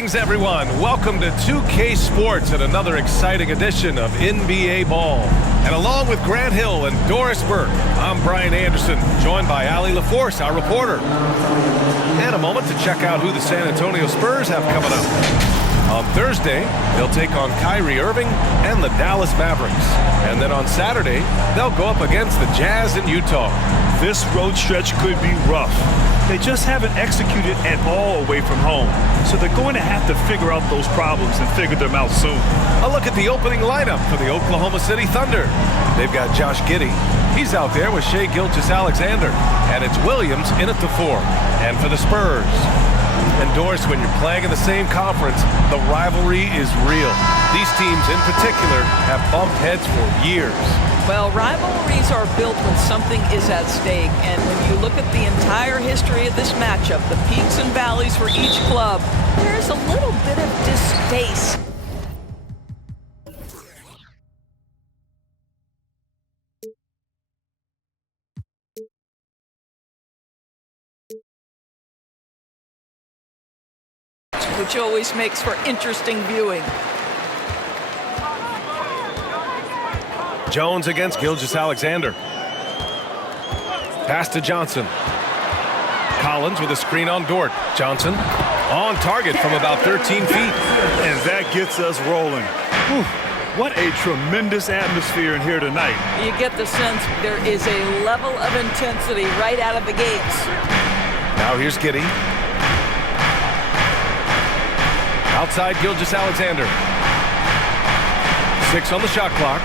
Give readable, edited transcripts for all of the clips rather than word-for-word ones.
Greetings, everyone. Welcome to 2K Sports and another exciting edition of NBA Ball. And along with Grant Hill and Doris Burke, I'm Brian Anderson, joined by Allie LaForce, our reporter. And a moment to check out who the San Antonio Spurs have coming up. On Thursday, they'll take on Kyrie Irving and the Dallas Mavericks. And then on Saturday, they'll go up against the Jazz in Utah. This road stretch could be rough. They just haven't executed at all away from home. So they're going to have to figure out those problems and figure them out soon. A look at the opening lineup for the Oklahoma City Thunder. They've got Josh Giddey. He's out there with Shai Gilgeous-Alexander. And it's Williams in at the 4. And for the Spurs. And Doris, when you're playing in the same conference, the rivalry is real. These teams in particular have bumped heads for years. Well, rivalries are built when something is at stake. And when you look at the entire history of this matchup, the peaks and valleys for each club, there's a little bit of distaste. Which always makes for interesting viewing. Jones against Gilgeous-Alexander. Pass to Johnson. Collins with a screen on Dort. Johnson on target from about 13 feet. And that gets us rolling. Whew. What a tremendous atmosphere in here tonight. You get the sense there is a level of intensity right out of the gates. Now here's Giddey. Outside Gilgeous-Alexander. 6 on the shot clock.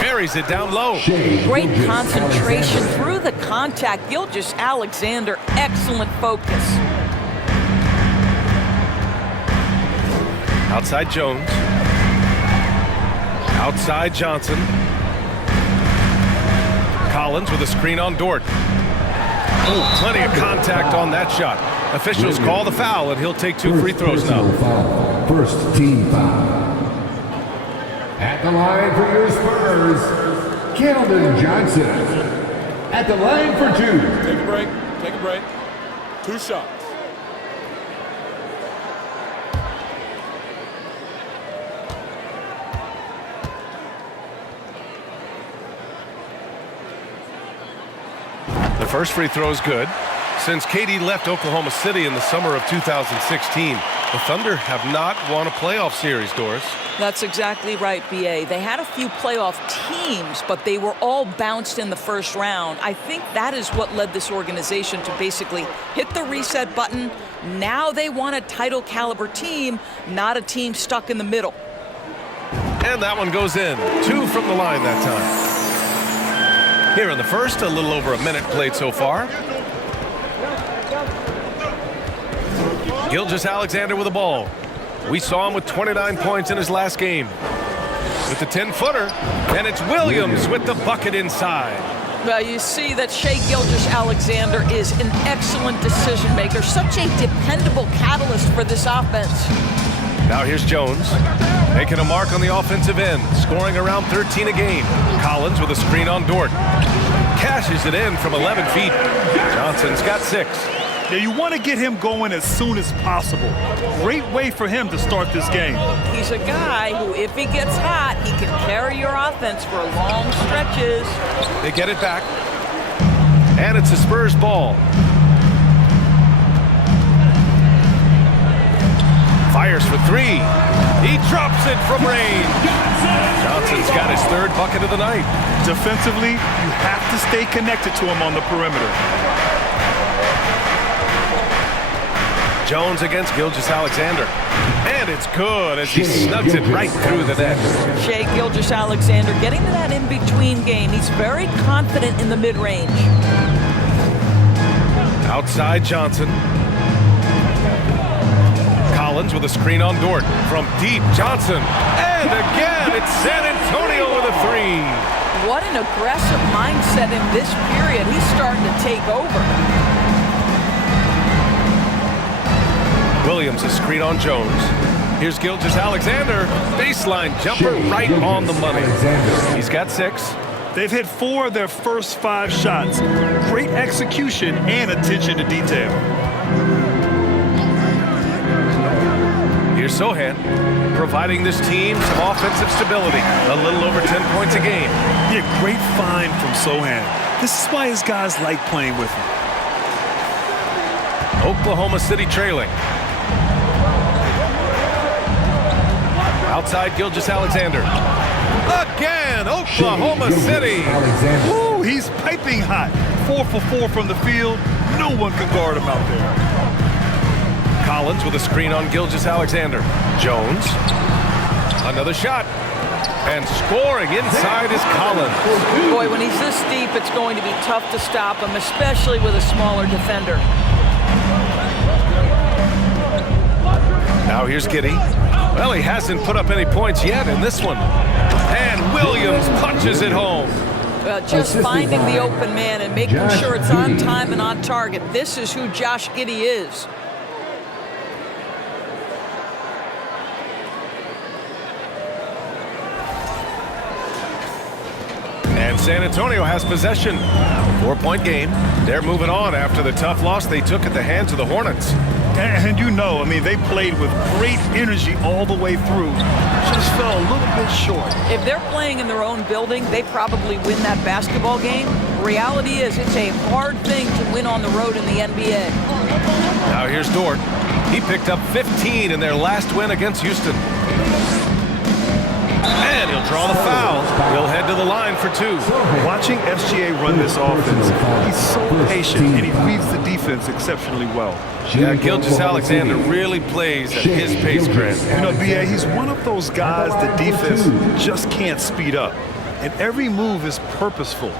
Buries it down low. Great concentration through the contact. Gilgeous-Alexander, excellent focus. Outside Jones. Outside Johnson. Collins with a screen on Dort. Oh, plenty of contact on that shot. Officials call the foul, and he'll take 2 free throws now. First team foul. At the line for your Spurs, Keldon Johnson. At the line for 2. Take a break. Take a break. 2 shots. The first free throw is good. Since KD left Oklahoma City in the summer of 2016, the Thunder have not won a playoff series, Doris. That's exactly right, B.A. They had a few playoff teams, but they were all bounced in the first round. I think that is what led this organization to basically hit the reset button. Now they want a title caliber team, not a team stuck in the middle. And that one goes in. 2 from the line that time. Here in the first, a little over a minute played so far. Gilgeous-Alexander with the ball. We saw him with 29 points in his last game. With the 10-footer, and it's Williams with the bucket inside. Well, you see that Shai Gilgeous-Alexander is an excellent decision maker, such a dependable catalyst for this offense. Now here's Jones, making a mark on the offensive end, scoring around 13 a game. Collins with a screen on Dort. Cashes it in from 11 feet. Johnson's got 6. Now you want to get him going as soon as possible. Great way for him to start this game. He's a guy who, if he gets hot, he can carry your offense for long stretches. They get it back. And it's the Spurs ball. Fires for 3. He drops it from range. Johnson's got his 3rd bucket of the night. Defensively, you have to stay connected to him on the perimeter. Jones against Gilgeous-Alexander. And it's good as he snugs it right through the net. Shai Gilgeous-Alexander getting to that in-between game. He's very confident in the mid-range. Outside Johnson. Collins with a screen on Dort. From deep, Johnson. And again, it's San Antonio with a 3. What an aggressive mindset in this period. He's starting to take over. Williams a screen on Jones. Here's Gilgeous-Alexander. Baseline jumper right on the money. He's got 6. They've hit 4 of their first 5 shots. Great execution and attention to detail. Here's Sohan, providing this team some offensive stability. A little over 10 points a game. Yeah, great find from Sohan. This is why his guys like playing with him. Oklahoma City trailing. Outside Gilgeous-Alexander. Again, Oklahoma City. Ooh, he's piping hot. 4 for 4 from the field. No one can guard him out there. Collins with a screen on Gilgeous-Alexander. Jones. Another shot. And scoring inside is Collins. Boy, when he's this deep, it's going to be tough to stop him, especially with a smaller defender. Now here's Giddey. Well, he hasn't put up any points yet in this one. And Williams punches it home. Just finding the open man and making sure it's on time and on target. This is who Josh Giddey is. And San Antonio has possession. 4-point game. They're moving on after the tough loss they took at the hands of the Hornets. And you know, I mean, they played with great energy all the way through. Just fell a little bit short. If they're playing in their own building, they probably win that basketball game. Reality is, it's a hard thing to win on the road in the NBA. Now here's Dort. He picked up 15 in their last win against Houston. And he'll draw the foul. He'll head to the line for 2. Watching SGA run this offense, he's so patient and he reads the defense exceptionally well. Yeah, Gilgeous-Alexander really plays at his pace, Grant. You know, B.A., he's one of those guys the defense just can't speed up. And every move is purposeful.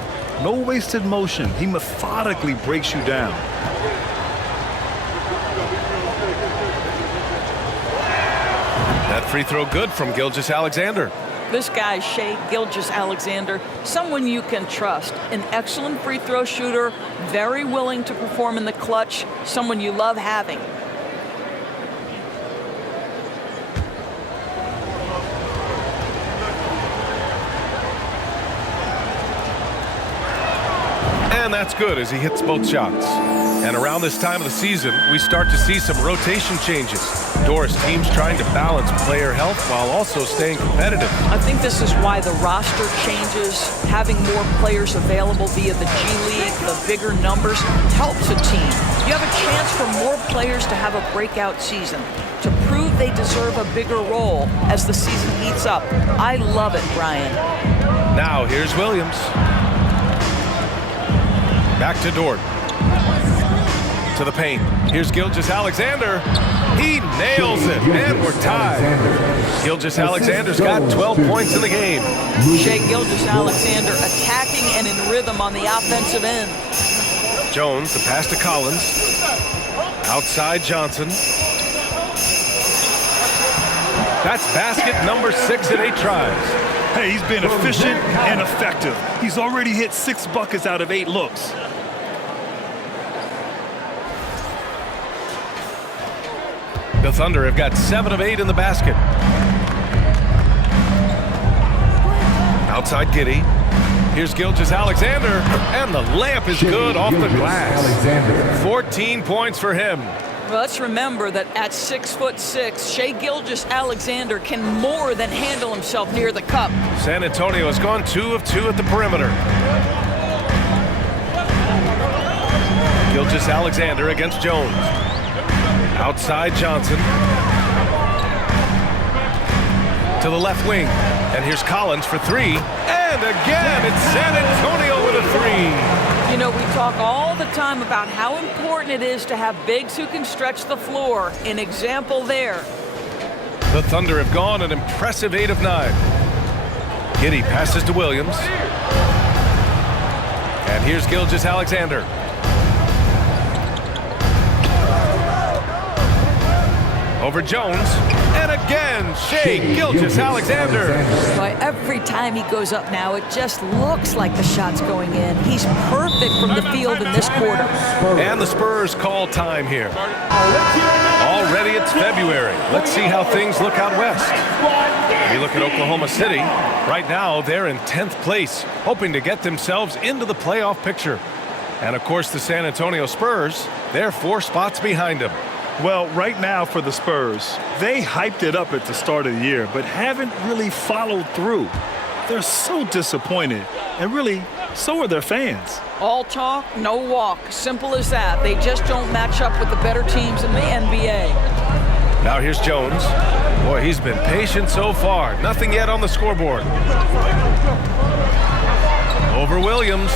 No wasted motion. He methodically breaks you down. That free throw good from Gilgeous-Alexander. This guy, Shai Gilgeous-Alexander, someone you can trust. An excellent free throw shooter, very willing to perform in the clutch, someone you love having. And that's good as he hits both shots. And around this time of the season, we start to see some rotation changes. Doris teams trying to balance player health while also staying competitive. I think this is why the roster changes, having more players available via the G League, the bigger numbers, helps a team. You have a chance for more players to have a breakout season, to prove they deserve a bigger role as the season heats up. I love it, Brian. Now here's Williams. Back to Dort. To the paint. Here's Gilgeous-Alexander. He nails it, and we're tied. Gilgeous-Alexander's got 12 points in the game. Shai Gilgeous-Alexander attacking and in rhythm on the offensive end. Jones, the pass to Collins. Outside Johnson. That's basket number 6 in 8 tries. Hey, he's been efficient and effective. He's already hit 6 buckets out of 8 looks. The Thunder have got 7 of 8 in the basket. Outside Giddey. Here's Gilgeous-Alexander, and the layup is good off the glass. 14 points for him. Well, let's remember that at 6'6", Shai Gilgeous-Alexander can more than handle himself near the cup. San Antonio has gone 2 of 2 at the perimeter. Gilgeous-Alexander against Jones. Outside Johnson. To the left wing. And here's Collins for 3. And again, it's San Antonio with a 3. You know, we talk all the time about how important it is to have bigs who can stretch the floor. An example there. The Thunder have gone an impressive 8 of 9. Giddey passes to Williams. And here's Gilgeous-Alexander. Over Jones, and again, Shai Gilgeous-Alexander. Boy, every time he goes up now, it just looks like the shot's going in. He's perfect from the field in this quarter. And the Spurs call time here. Already it's February. Let's see how things look out west. We look at Oklahoma City. Right now, they're in 10th place, hoping to get themselves into the playoff picture. And of course, the San Antonio Spurs, they're 4 spots behind them. Well, right now for the Spurs, they hyped it up at the start of the year, but haven't really followed through. They're so disappointed, and really, so are their fans. All talk, no walk. Simple as that. They just don't match up with the better teams in the NBA. Now here's Jones. Boy, he's been patient so far. Nothing yet on the scoreboard. Over Williams.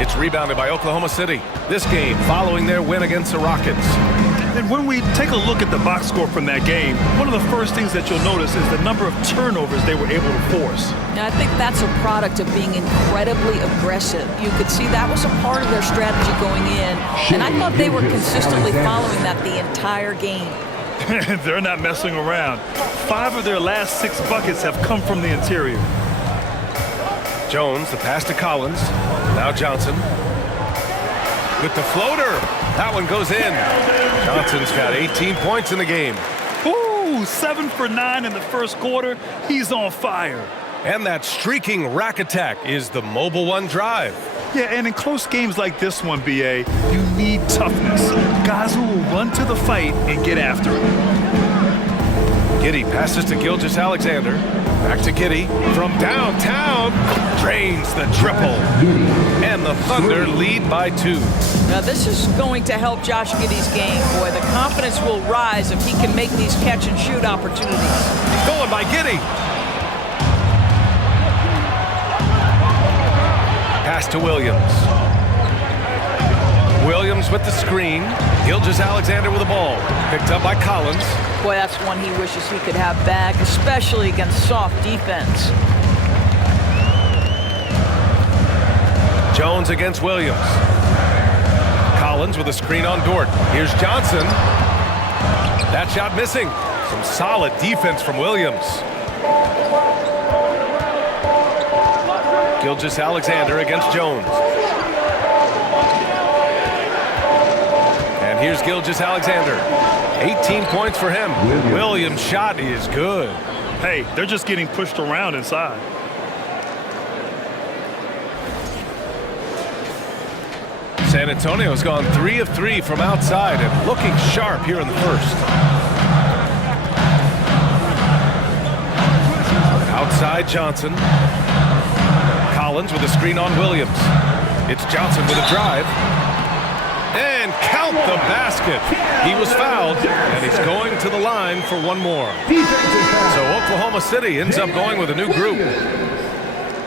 It's rebounded by Oklahoma City. This game following their win against the Rockets. And when we take a look at the box score from that game, one of the first things that you'll notice is the number of turnovers they were able to force. Now, I think that's a product of being incredibly aggressive. You could see that was a part of their strategy going in, and I thought they were consistently following that the entire game. They're not messing around. 5 of their last 6 buckets have come from the interior. Jones, the pass to Collins. Now Johnson. With the floater. That one goes in. Johnson's got 18 points in the game. Ooh, 7 for 9 in the first quarter. He's on fire. And that streaking rack attack is the Mobile One drive. Yeah, and in close games like this one, BA, you need toughness. Guys who will run to the fight and get after it. Giddey passes to Gilgeous-Alexander. Back to Giddey from downtown. Drains the triple. And the Thunder lead by 2. Now, this is going to help Josh Giddey's game. Boy, the confidence will rise if he can make these catch-and-shoot opportunities. Going by Giddey. Pass to Williams. Williams with the screen. Gilgeous-Alexander with the ball. Picked up by Collins. Boy, that's one he wishes he could have back, especially against soft defense. Jones against Williams. Collins with a screen on Dort. Here's Johnson. That shot missing. Some solid defense from Williams. Gilgeous-Alexander against Jones. And here's Gilgeous-Alexander. 18 points for him. Williams' shot is good. Hey, they're just getting pushed around inside. San Antonio's gone 3 of 3 from outside and looking sharp here in the first. Outside Johnson. Collins with a screen on Williams. It's Johnson with a drive. And count the basket. He was fouled, and he's going to the line for one more. So Oklahoma City ends up going with a new group.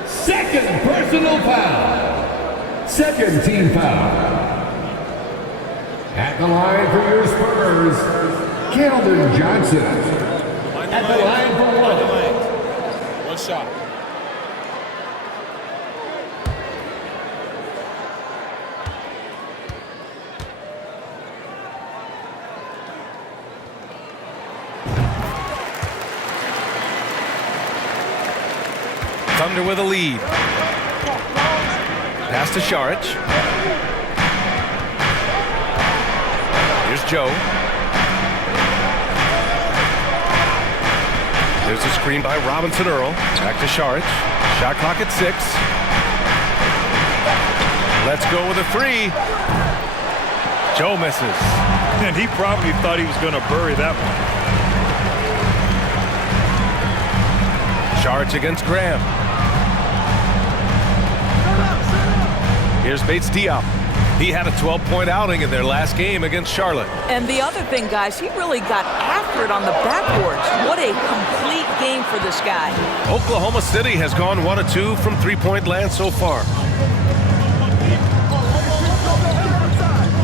Second personal foul. Second team foul. At the line for your Spurs, Keldon Johnson. At the line for one. One shot. Thunder with a lead. Pass to Šarić. Here's Joe. There's a screen by Robinson Earl. Back to Šarić. Shot clock at 6. Let's go with a 3. Joe misses. And he probably thought he was going to bury that one. Šarić against Graham. Here's Bates Diop. He had a 12-point outing in their last game against Charlotte. And the other thing, guys, he really got after it on the backboards. What a complete game for this guy. Oklahoma City has gone 1 of 2 from three-point land so far.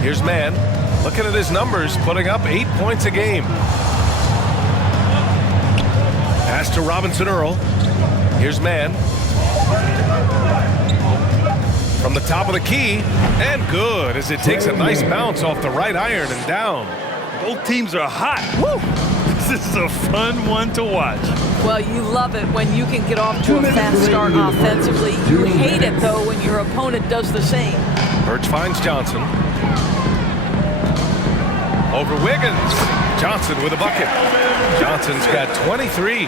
Here's Mann. Looking at his numbers, putting up 8 points a game. Pass to Robinson Earl. Here's Mann. From the top of the key, and good as it takes a nice bounce off the right iron and down. Both teams are hot. Woo! This is a fun one to watch. Well, you love it when you can get off to a fast start offensively. You hate it, though, when your opponent does the same. Birch finds Johnson. Over Wiggins. Johnson with a bucket. Johnson's got 23.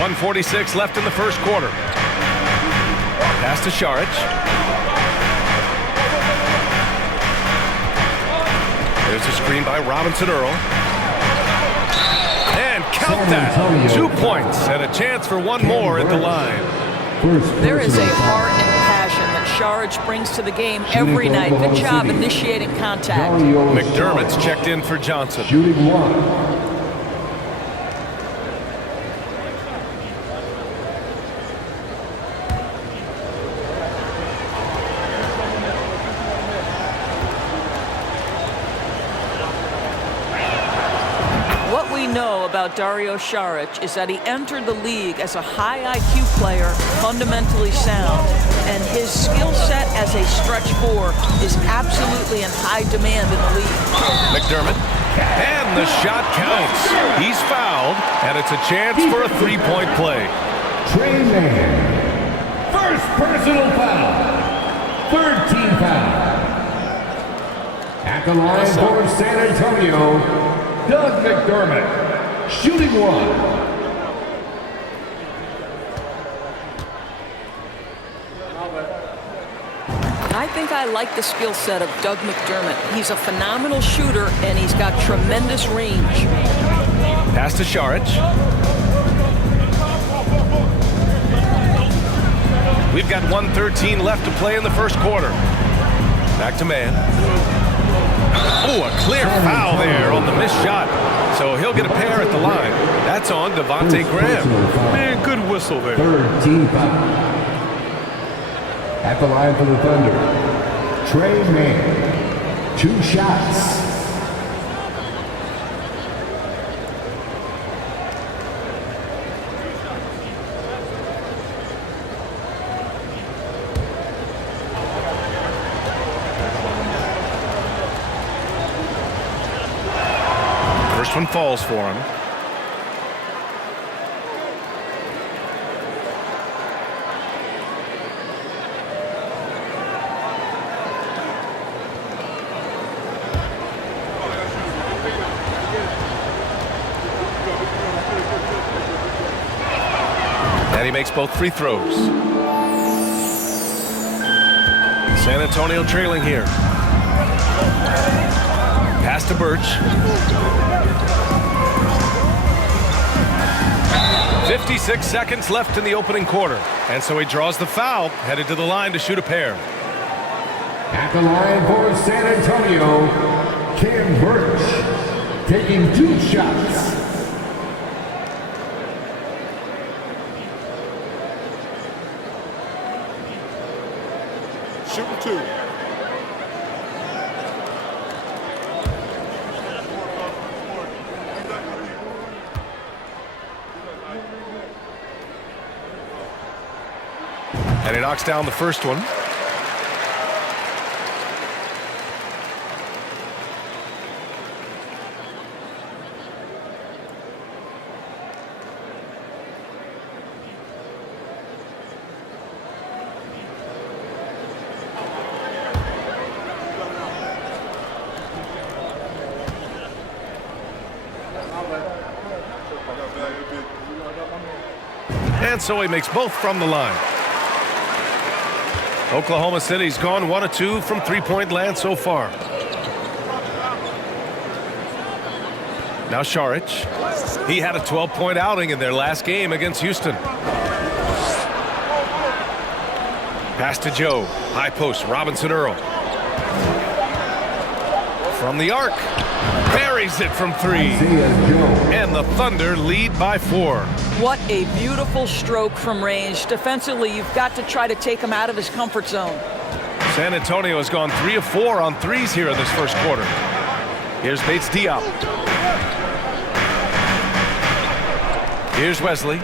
.146 left in the first quarter. Pass to Šarić. There's a screen by Robinson Earl. And count that. 2 points and a chance for one more at the line. There is a heart and passion that Sharage brings to the game every night. Good job initiating contact. McDermott's checked in for Johnson. Shooting 1. What we know about Dario Saric is that he entered the league as a high IQ player, fundamentally sound, and his skill set as a stretch 4 is absolutely in high demand in the league. McDermott, and the shot counts. He's fouled, and it's a chance for a 3-point play. Trey Mann. First personal foul. Third team foul. At the line for San Antonio, Doug McDermott, shooting 1. I think I like the skill set of Doug McDermott. He's a phenomenal shooter, and he's got tremendous range. Pass to Saric. We've got 1:13 left to play in the first quarter. Back to Mann. Oh, a clear foul there on the missed shot. So he'll get a pair at the line. That's on Devontae Graham. Man, good whistle there. Third team foul. At the line for the Thunder, Trey Mann. 2 shots. First one falls for him. And he makes both free throws. San Antonio trailing here. Pass to Birch. 56 seconds left in the opening quarter. And so he draws the foul, headed to the line to shoot a pair. At the line for San Antonio, Cam Birch, taking 2 shots. Shooting 2. And he knocks down the first one. And so he makes both from the line. Oklahoma City's gone 1 of 2 from three-point land so far. Now Saric. He had a 12-point outing in their last game against Houston. Pass to Joe. High post, Robinson Earl. From the arc. Buries it from 3. And the Thunder lead by 4. What a beautiful stroke from range. Defensively, you've got to try to take him out of his comfort zone. San Antonio has gone 3 of 4 on threes here in this first quarter. Here's Bates Diop. Here's Wesley.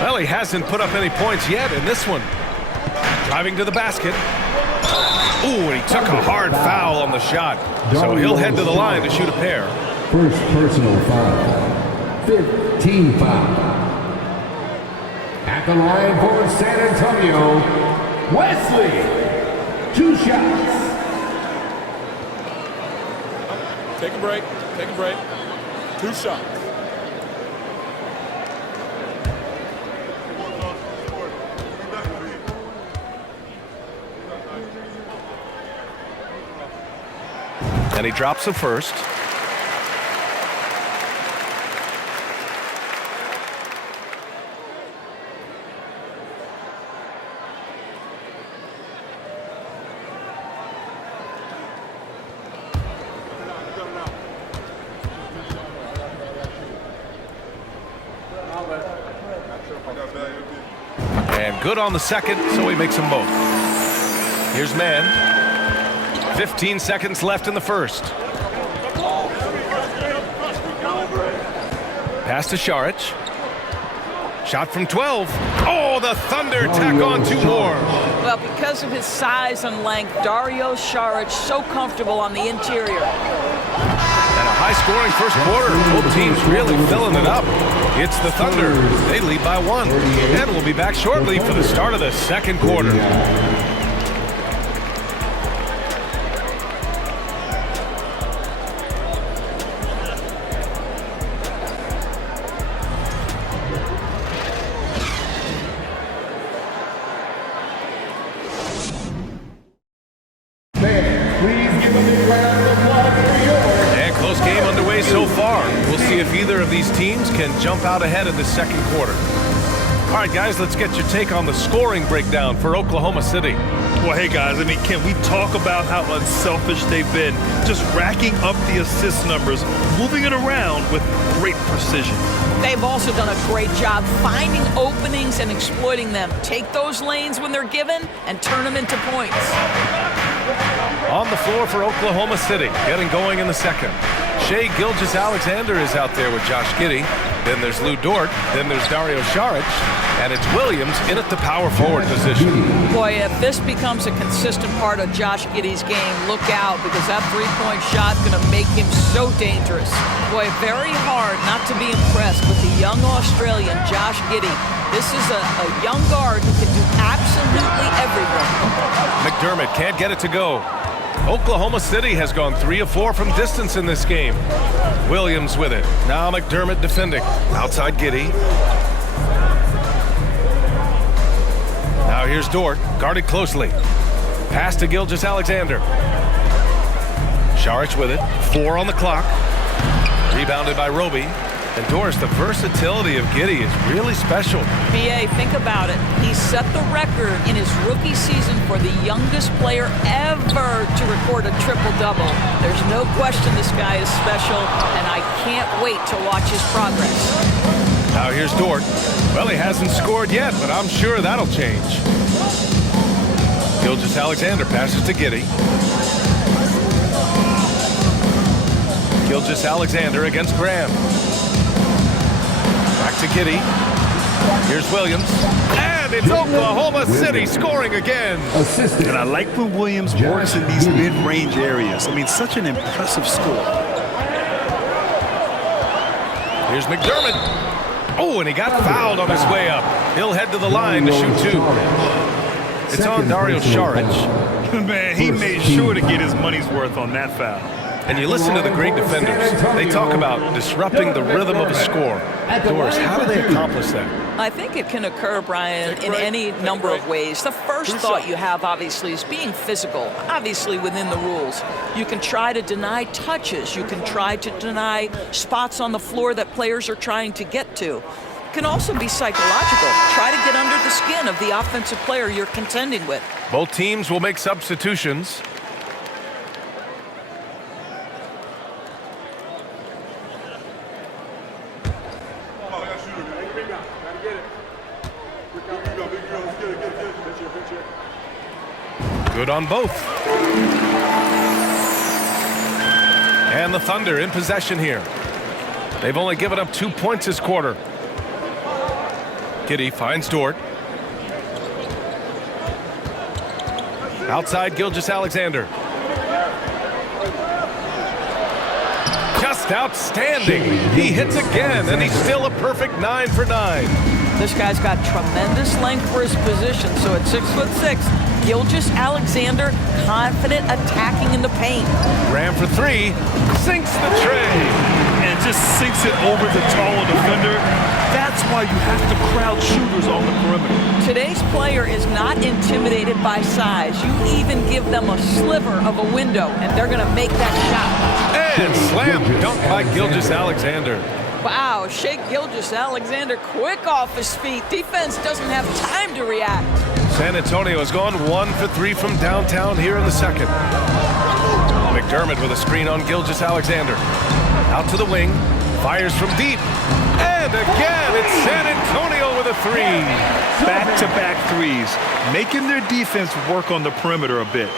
Well, he hasn't put up any points yet in this one. Driving to the basket. Ooh, and he took a hard foul on the shot. So he'll head to the line to shoot a pair. First personal foul. 15 foul. At the line for San Antonio, Wesley. 2 shots. Take a break. Take a break. 2 shots. And he drops the first. And good on the second, so he makes them both. Here's man. 15 seconds left in the first. Pass to Šarić. Shot from 12. Oh, the Thunder tack on 2 more. Well, because of his size and length, Dario Šarić so comfortable on the interior. And a high-scoring first quarter. Both teams really filling it up. It's the Thunder. They lead by 1. And we'll be back shortly for the start of the second quarter. And close game underway so far. We'll see if either of these teams can jump out ahead in the second quarter. All right, guys, let's get your take on the scoring breakdown for Oklahoma City. Well, hey, guys, I mean, can we talk about how unselfish they've been? Just racking up the assist numbers, moving it around with great precision. They've also done a great job finding openings and exploiting them. Take those lanes when they're given and turn them into points. On the floor for Oklahoma City, getting going in the second. Shai Gilgeous-Alexander is out there with Josh Giddey. Then there's Lou Dort. Then there's Dario Šarić. And it's Williams in at the power forward position. Boy, if this becomes a consistent part of Josh Giddey's game, look out, because that three-point shot's going to make him so dangerous. Boy, very hard not to be impressed with the young Australian Josh Giddey. This is a young guard who can do absolutely everything. McDermott can't get it to go. Oklahoma City has gone 3 of 4 from distance in this game. Williams with it. Now McDermott defending. Outside Giddey. Now here's Dort, guarded closely. Pass to Gilgeous-Alexander. Šarić with it. 4 on the clock. Rebounded by Roby. And Doris, the versatility of Giddey is really special. B.A., think about it. He set the record in his rookie season for the youngest player ever to record a triple-double. There's no question this guy is special, and I can't wait to watch his progress. Now here's Dort. Well, he hasn't scored yet, but I'm sure that'll change. Gilgeous-Alexander passes to Giddey. Gilgeous-Alexander against Graham. Back to Giddey. Here's Williams. And it's Oklahoma City scoring again. And I like when Williams works in these mid-range areas. I mean, such an impressive score. Here's McDermott. Oh, and he got fouled on his way up. He'll head to the line to shoot 2. It's on Dario Šarić. Man, he made sure to get his money's worth on that foul. And you listen to the great defenders. They talk about disrupting the rhythm of a score. Doris, how do they accomplish that? I think it can occur, Brian, in any number of ways. The first thought you have, obviously, is being physical, obviously within the rules. You can try to deny touches. You can try to deny spots on the floor that players are trying to get to. It can also be psychological. Try to get under the skin of the offensive player you're contending with. Both teams will make substitutions. Good on both. And the Thunder in possession here. They've only given up 2 points this quarter. Giddey finds Dort. Outside Gilgeous-Alexander. Just outstanding. He hits again, and he's still a perfect 9 for 9. This guy's got tremendous length for his position, so at 6'6", Gilgeous-Alexander confident attacking in the paint. Graham for 3, sinks the tray. And just sinks it over the taller defender. That's why you have to crowd shooters on the perimeter. Today's player is not intimidated by size. You even give them a sliver of a window, and they're going to make that shot. And slam dunk by Gilgeous-Alexander. Wow, Shea Gilgeous-Alexander quick off his feet. Defense doesn't have time to react. San Antonio has gone 1 for 3 from downtown here in the second. McDermott with a screen on Gilgeous-Alexander. Out to the wing, fires from deep. And again, it's San Antonio with a three. Back-to-back threes, making their defense work on the perimeter a bit.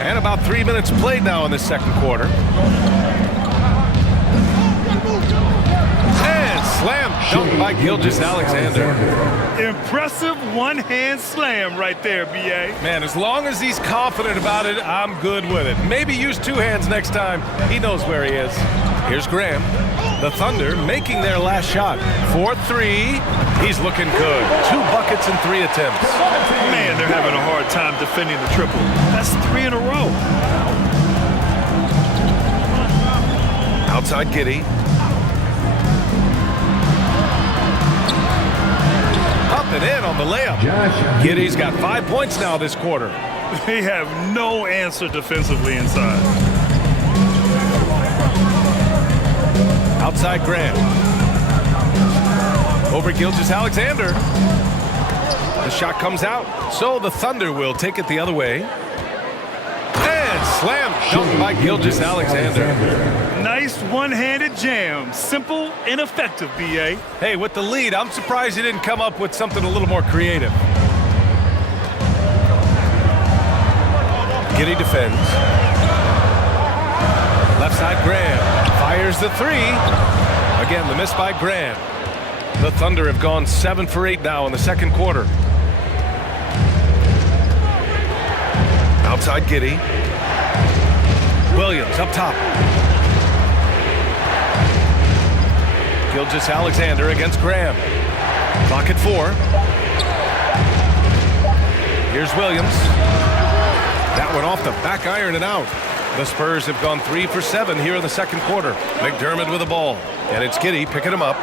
And about 3 minutes played now in the second quarter. And slam dunk by Gilgeous-Alexander. Impressive one-hand slam right there, B.A. Man, as long as he's confident about it, I'm good with it. Maybe use two hands next time. He knows where he is. Here's Graham. The Thunder making their last shot. 4-3. He's looking good. 2 buckets in 3 attempts. Man, they're having a hard time defending the triple. That's 3 in a row. Outside Giddey. Up and in on the layup. Giddey's got 5 points now this quarter. They have no answer defensively inside. Outside Graham. Over Gilgeous-Alexander. The shot comes out, so the Thunder will take it the other way. And slam dunk by Gilgeous-Alexander. Nice one-handed jam. Simple and effective, B.A. Hey, with the lead, I'm surprised he didn't come up with something a little more creative. Giddey defends. Left side Graham. Fires the three. Again, the miss by Graham. The Thunder have gone 7 for 8 now in the second quarter. Outside Giddey. Williams up top. Gilgeous-Alexander against Graham. Clock at 4. Here's Williams. That one off the back iron and out. The Spurs have gone 3 for 7 here in the second quarter. McDermott with the ball. And it's Giddey picking him up.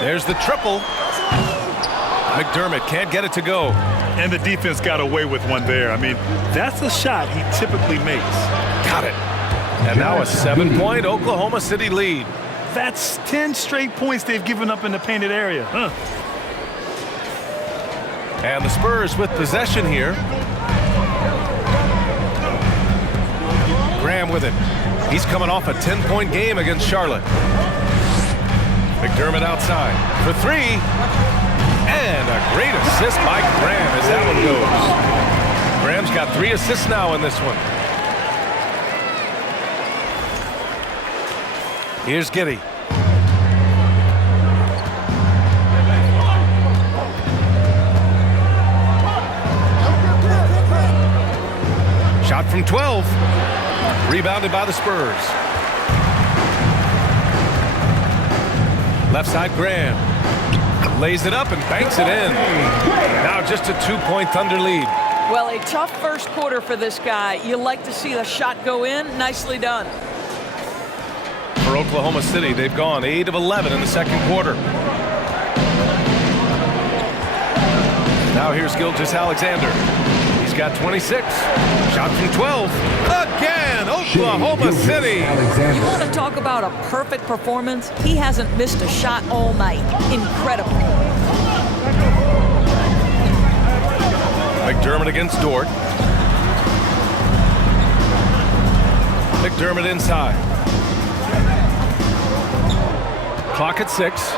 There's the triple. McDermott can't get it to go. And the defense got away with one there. I mean, that's a shot he typically makes. Got it. And now a 7-point Oklahoma City lead. That's 10 straight points they've given up in the painted area. And the Spurs with possession here. Graham with it. He's coming off a 10-point game against Charlotte. McDermott outside for 3. And a great assist by Graham as that one goes. Graham's got 3 assists now in this one. Here's Giddey. Shot from 12. Rebounded by the Spurs. Left side Graham. Lays it up and banks it in. Now just a 2-point Thunder lead. Well, a tough first quarter for this guy. You like to see the shot go in. Nicely done. For Oklahoma City, they've gone 8 of 11 in the second quarter. Now here's Gilgeous-Alexander. He's got 26. Shot from 12. Again, Oklahoma City. You want to talk about a perfect performance? He hasn't missed a shot all night. Incredible. McDermott against Dort. McDermott inside. Clock at 6.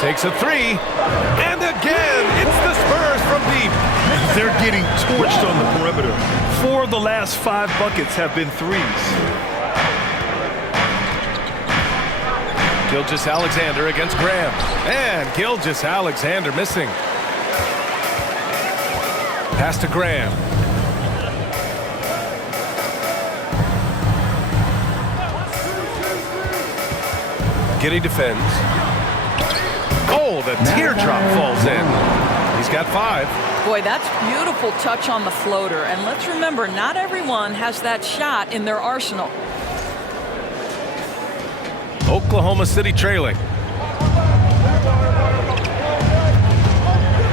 Takes a 3. And again, it's the Spurs from deep. They're getting torched on the perimeter. 4 of the last 5 buckets have been threes. Gilgeous-Alexander against Graham. And Gilgeous-Alexander missing. Pass to Graham. Giddey defends. Oh, the teardrop falls in. He's got 5. Boy, that's beautiful touch on the floater. And let's remember, not everyone has that shot in their arsenal. Oklahoma City trailing.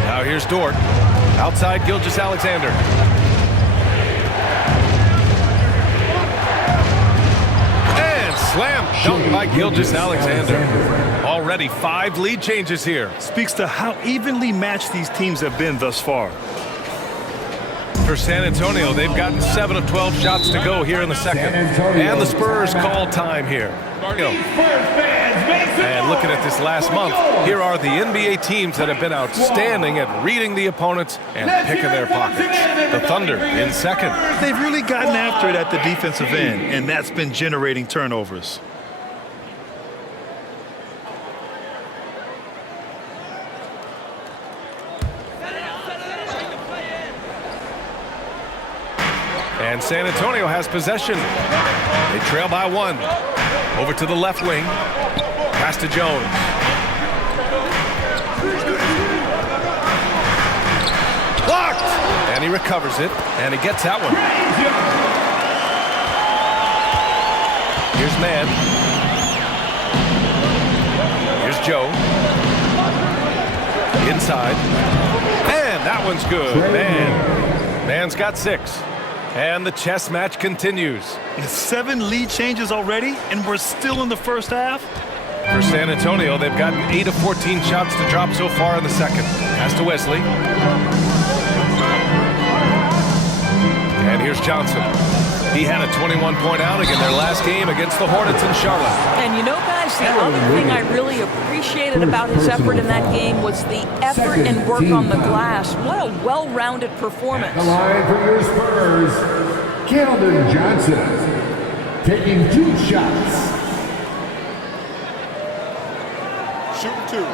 Now here's Dort. Outside Gilgeous-Alexander. And slam dunk by Gilgeous-Alexander. Already 5 lead changes here. Speaks to how evenly matched these teams have been thus far. For San Antonio, they've gotten 7 of 12 shots to go here in the second. And the Spurs call time here. And looking at this last month, here are the NBA teams that have been outstanding at reading the opponents and picking their pockets. The Thunder in second. They've really gotten after it at the defensive end, and that's been generating turnovers. And San Antonio has possession. They trail by 1. Over to the left wing. Pass to Jones. Blocked! And he recovers it. And he gets that one. Here's Mann. Here's Joe. Inside. And that one's good. Mann's got 6. And the chess match continues. 7 lead changes already, and we're still in the first half. For San Antonio, they've gotten 8 of 14 shots to drop so far in the second. Pass to Wesley. And here's Johnson. He had a 21-point outing in their last game against the Hornets in Charlotte. And you know, guys, the other thing I really appreciated about his effort in that game was the effort and work on the glass. What a well-rounded performance. The line for your Spurs, Keldon Johnson, taking 2 shots. Shooting 2.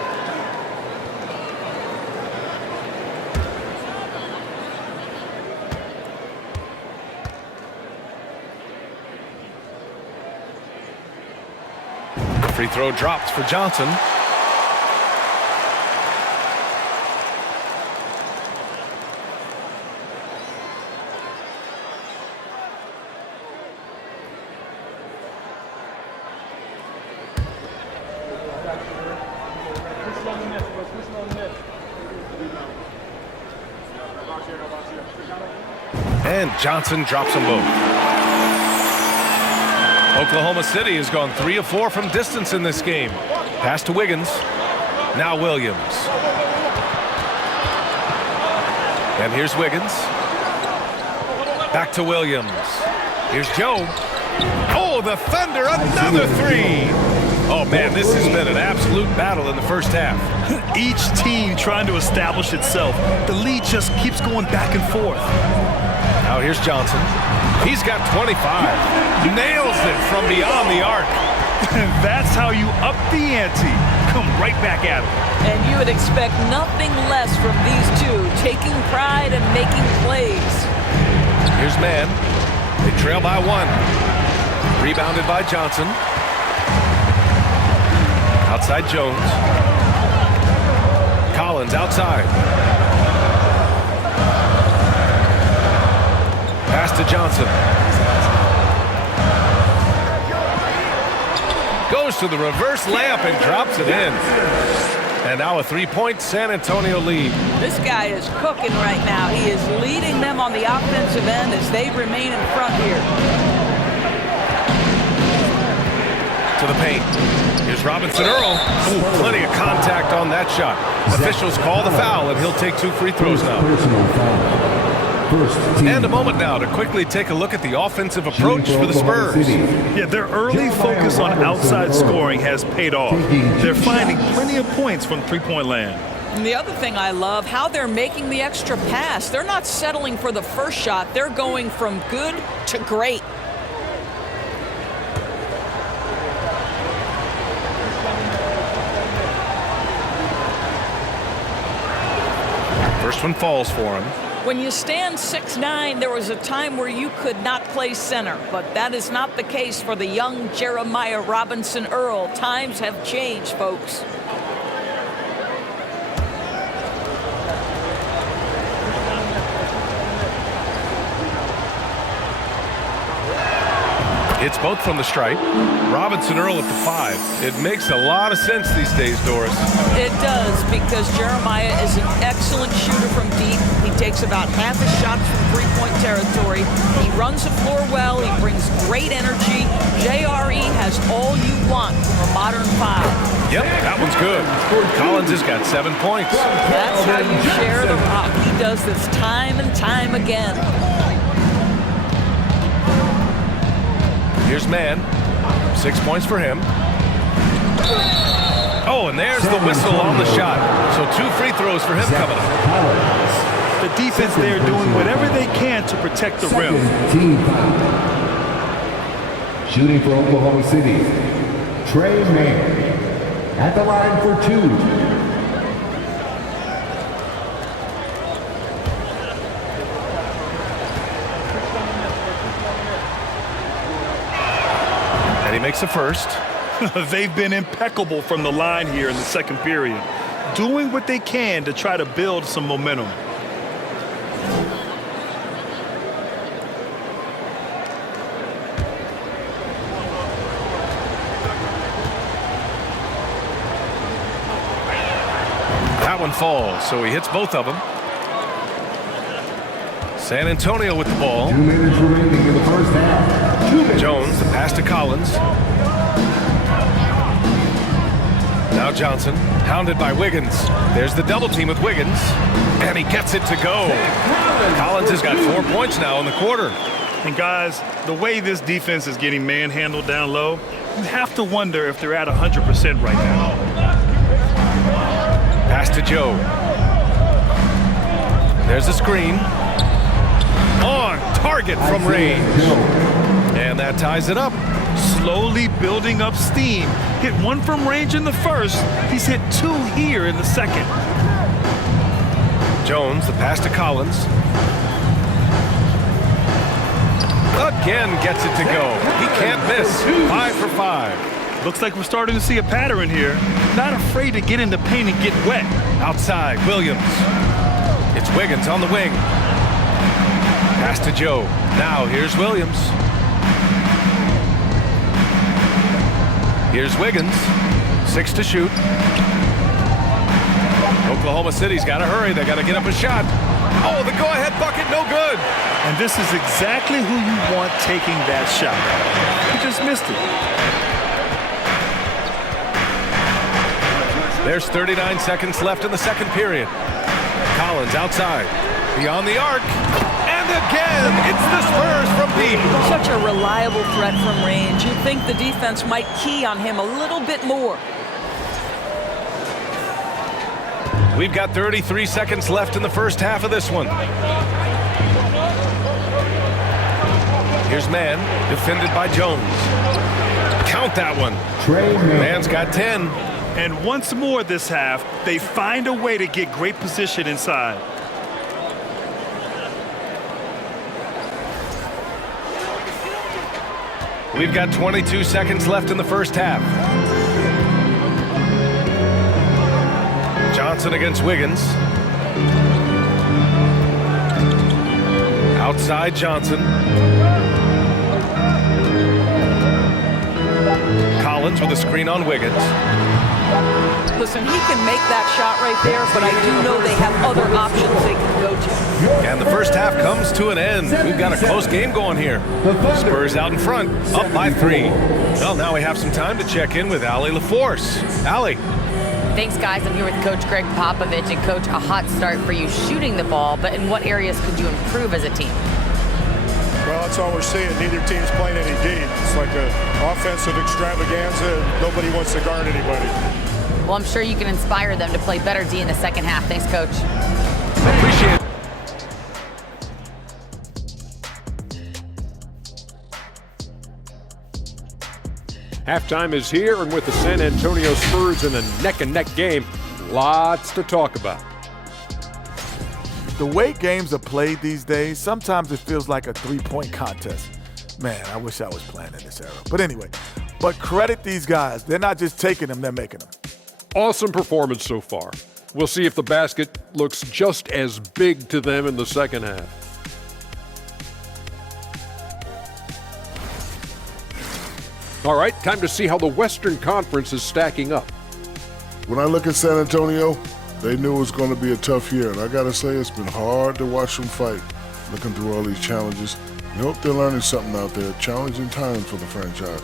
Free throw drops for Johnson. And Johnson drops them both. Oklahoma City has gone 3 of 4 from distance in this game. Pass to Wiggins. Now Williams. And here's Wiggins. Back to Williams. Here's Joe. Oh, the Thunder, another 3. Oh, man, this has been an absolute battle in the first half. Each team trying to establish itself. The lead just keeps going back and forth. Now here's Johnson. He's got 25. Nails it from beyond the arc. That's how you up the ante. Come right back at him. And you would expect nothing less from these two, taking pride and making plays. Here's Mann. They trail by 1. Rebounded by Johnson. Outside Jones. Collins outside. Pass to Johnson. Goes to the reverse layup and drops it in. And now a 3-point San Antonio lead. This guy is cooking right now. He is leading them on the offensive end as they remain in front here. To the paint. Here's Robinson Earl. Ooh, plenty of contact on that shot. Officials call the foul, and he'll take 2 free throws now. And a moment now to quickly take a look at the offensive approach for the Spurs. Yeah, their early focus on outside scoring has paid off. They're finding plenty of points from three-point land. And the other thing I love, how they're making the extra pass. They're not settling for the first shot. They're going from good to great. First one falls for him. When you stand 6'9", there was a time where you could not play center, but that is not the case for the young Jeremiah Robinson Earl. Times have changed, folks. Hits both from the stripe. Robinson Earl at the 5. It makes a lot of sense these days, Doris. It does, because Jeremiah is an excellent shooter from deep. He takes about half his shots from three-point territory. He runs the floor well. He brings great energy. JRE has all you want from a modern 5. Yep, that one's good. Collins has got 7 points. That's how you share the rock. He does this time and time again. Here's Mann. 6 points for him. Oh, and there's the whistle on the shot. So 2 free throws for him coming up. The defense there doing whatever they can to protect the rim. Team foul. Shooting for Oklahoma City, Trey Mann. At the line for 2. And he makes the first. They've been impeccable from the line here in the second period, doing what they can to try to build some momentum. That one falls, so he hits both of them. San Antonio with the ball. 2 minutes remaining in the first half. 2 minutes. Jones, the pass to Collins. Now Johnson, hounded by Wiggins. There's the double team with Wiggins, and he gets it to go. Collins has got 4 points now in the quarter. And guys, the way this defense is getting manhandled down low, you have to wonder if they're at 100% right now. Pass to Joe. There's a screen. On target from range. And that ties it up. Slowly building up steam. Hit 1 from range in the first. He's hit 2 here in the second. Jones, the pass to Collins. Again gets it to go. He can't miss. 5 for 5. Looks like we're starting to see a pattern here. Not afraid to get in the paint and get wet. Outside, Williams. It's Wiggins on the wing. Pass to Joe. Now here's Williams. Here's Wiggins. 6 to shoot. Oklahoma City's got to hurry. They got to get up a shot. Oh, the go-ahead bucket, no good. And this is exactly who you want taking that shot. He just missed it. There's 39 seconds left in the second period. Collins outside. Beyond the arc. And again, it's the Spurs from deep. Such a reliable threat from range. You'd think the defense might key on him a little bit more. We've got 33 seconds left in the first half of this one. Here's Mann, defended by Jones. Count that one. Mann's got 10. And once more this half, they find a way to get great position inside. We've got 22 seconds left in the first half. Johnson against Wiggins. Outside Johnson. Collins with a screen on Wiggins. Listen, he can make that shot right there, but I do know they have other options they can go to. And the first half comes to an end. We've got a close game going here. Spurs out in front, up by 3. Well, now we have some time to check in with Allie LaForce. Allie. Thanks, guys. I'm here with Coach Greg Popovich. And, Coach, a hot start for you shooting the ball, but in what areas could you improve as a team? Well, that's all we're seeing. Neither team's playing any D. It's like an offensive extravaganza. Nobody wants to guard anybody. Well, I'm sure you can inspire them to play better D in the second half. Thanks, Coach. Appreciate it. Halftime is here, and with the San Antonio Spurs in a neck-and-neck game, lots to talk about. The way games are played these days, sometimes it feels like a three-point contest. Man, I wish I was playing in this era. But anyway, but credit these guys. They're not just taking them, they're making them. Awesome performance so far. We'll see if the basket looks just as big to them in the second half. All right, time to see how the Western Conference is stacking up. When I look at San Antonio, they knew it was going to be a tough year, and I got to say it's been hard to watch them fight, looking through all these challenges. We hope they're learning something out there. Challenging times for the franchise.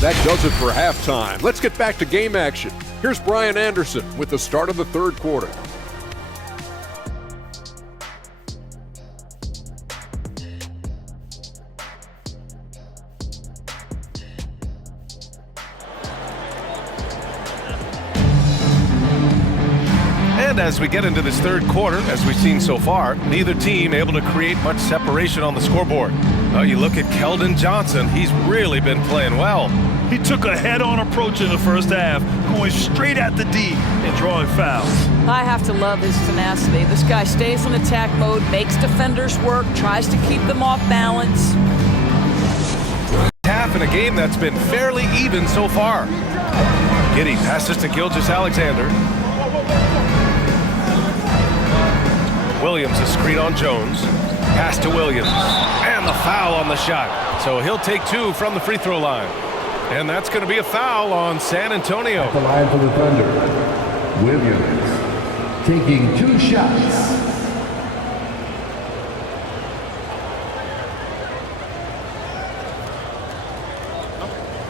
That does it for halftime. Let's get back to game action. Here's Brian Anderson with the start of the third quarter. And as we get into this third quarter, as we've seen so far, neither team able to create much separation on the scoreboard. Well, you look at Keldon Johnson, he's really been playing well. He took a head-on approach in the first half, going straight at the D and drawing fouls. I have to love his tenacity. This guy stays in attack mode, makes defenders work, tries to keep them off balance. Half in a game that's been fairly even so far. Giddey passes to Gilgeous-Alexander. Williams, a screen on Jones. Pass to Williams. And the foul on the shot. So he'll take two from the free throw line. And that's going to be a foul on San Antonio. At the line for the Thunder, Williams taking 2 shots.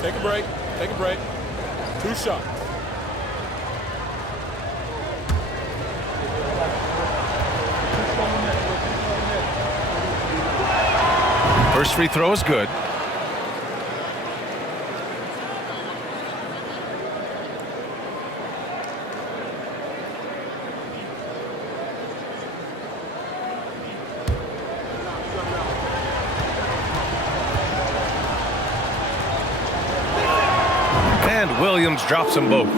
Take a break. Take a break. 2 shots. First free throw is good. And Williams drops them both.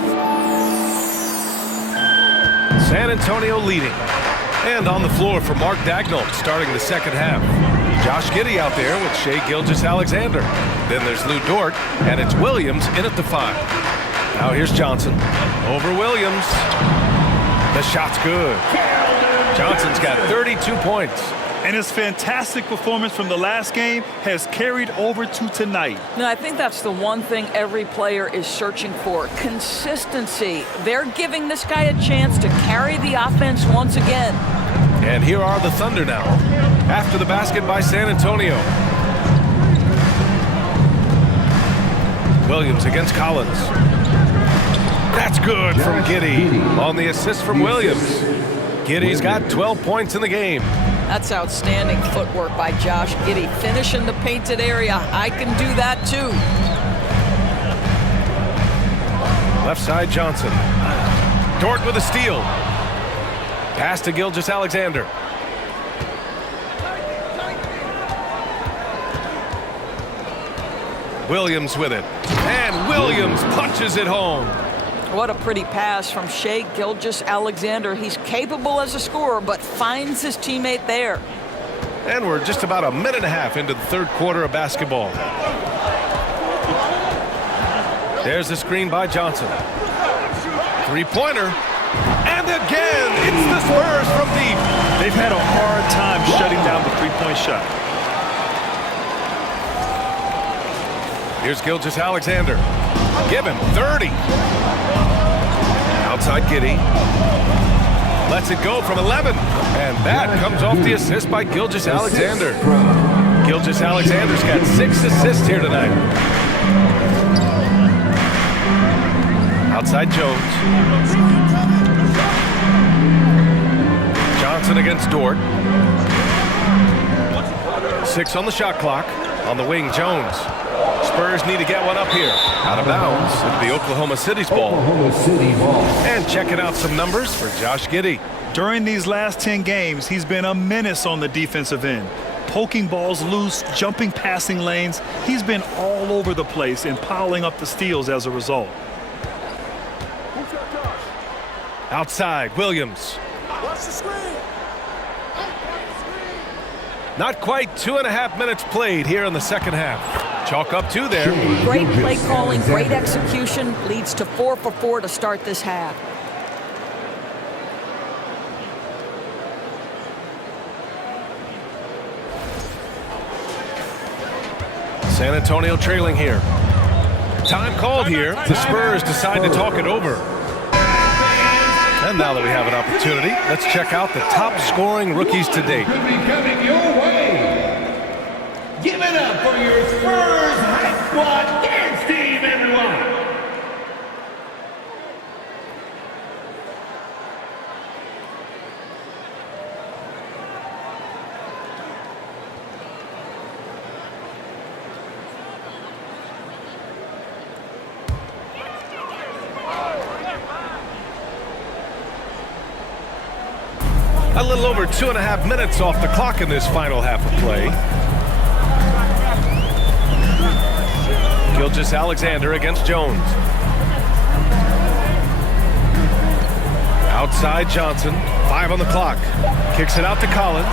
San Antonio leading. And on the floor for Mark Daigneault starting the second half. Josh Giddey out there with Shai Gilgeous-Alexander. Then there's Lou Dort, and it's Williams in at the 5. Now here's Johnson. Over Williams. The shot's good. Johnson's got 32 points. And his fantastic performance from the last game has carried over to tonight. No, I think that's the one thing every player is searching for. Consistency. They're giving this guy a chance to carry the offense once again. And here are the Thunder now. After the basket by San Antonio. Williams against Collins. That's good from Giddey on the assist from Williams. Giddey's got 12 points in the game. That's outstanding footwork by Josh Giddey. Finish in the painted area. I can do that too. Left side Johnson. Dort with a steal. Pass to Gilgeous-Alexander. Williams with it. And Williams punches it home. What a pretty pass from Shai Gilgeous-Alexander. He's capable as a scorer, but finds his teammate there. And we're just about a minute and a half into the third quarter of basketball. There's the screen by Johnson. Three-pointer. And again, it's the Spurs from deep. They've had a hard time shutting down the three-point shot. Here's Gilgeous-Alexander. Give him 30. Outside Giddey. Lets it go from 11. And that comes off the assist by Gilgeous-Alexander. Gilgeous-Alexander's got 6 assists here tonight. Outside Jones. Johnson against Dort. 6 on the shot clock. On the wing, Jones. Spurs need to get one up here. Out of bounds. It'll be Oklahoma City's ball. Oklahoma City ball. And checking out some numbers for Josh Giddey. During these last 10 games, he's been a menace on the defensive end. Poking balls loose, jumping passing lanes. He's been all over the place and piling up the steals as a result. Outside, Williams. Watch the screen. Not quite 2.5 minutes played here in the second half. Chalk up 2 there. Great play calling, great execution, leads to 4 for 4 to start this half. San Antonio trailing here. Time called here. The Spurs decide to talk it over. And now that we have an opportunity, let's check out the top scoring rookies to date. Could be coming your way. Give it up for your Spurs High Squad Dance Team, everyone. A little over 2.5 minutes off the clock in this final half of play. Gilgeous-Alexander against Jones. Outside Johnson, 5 on the clock. Kicks it out to Collins.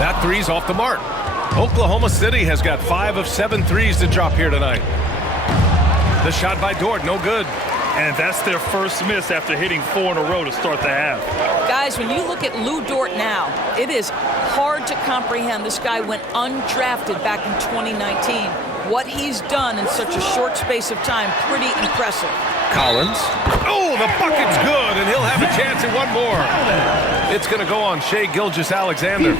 That three's off the mark. Oklahoma City has got 5 of 7 threes to drop here tonight. The shot by Dort, no good. And that's their first miss after hitting 4 in a row to start the half. Guys, when you look at Lou Dort now, it is hard to comprehend. This guy went undrafted back in 2019. What he's done in such a short space of time, pretty impressive. Collins. Oh, the bucket's good, and he'll have a chance at one more. It's going to go on Shai Gilgeous-Alexander.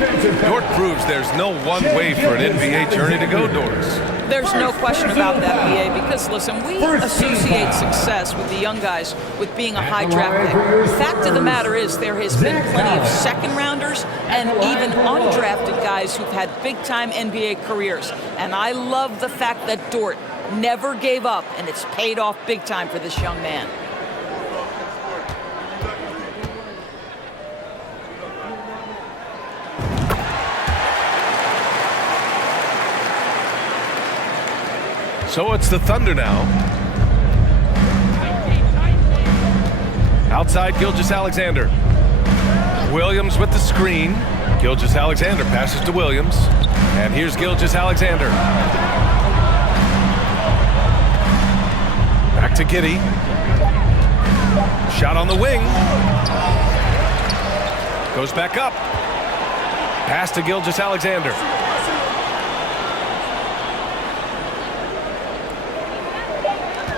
Dort proves there's no one way for an NBA journey to go, Doris. There's no question about that, BA, because, listen, we associate success with the young guys with being a high draft pick. The fact of the matter is there has been plenty of second-rounders and even undrafted guys who've had big-time NBA careers. And I love the fact that Dort never gave up, and it's paid off big time for this young man. So it's the Thunder now. Outside Gilgeous-Alexander. Williams with the screen. Gilgeous-Alexander passes to Williams. And here's Gilgeous-Alexander. Back to Giddey. Shot on the wing. Goes back up. Pass to Gilgeous-Alexander.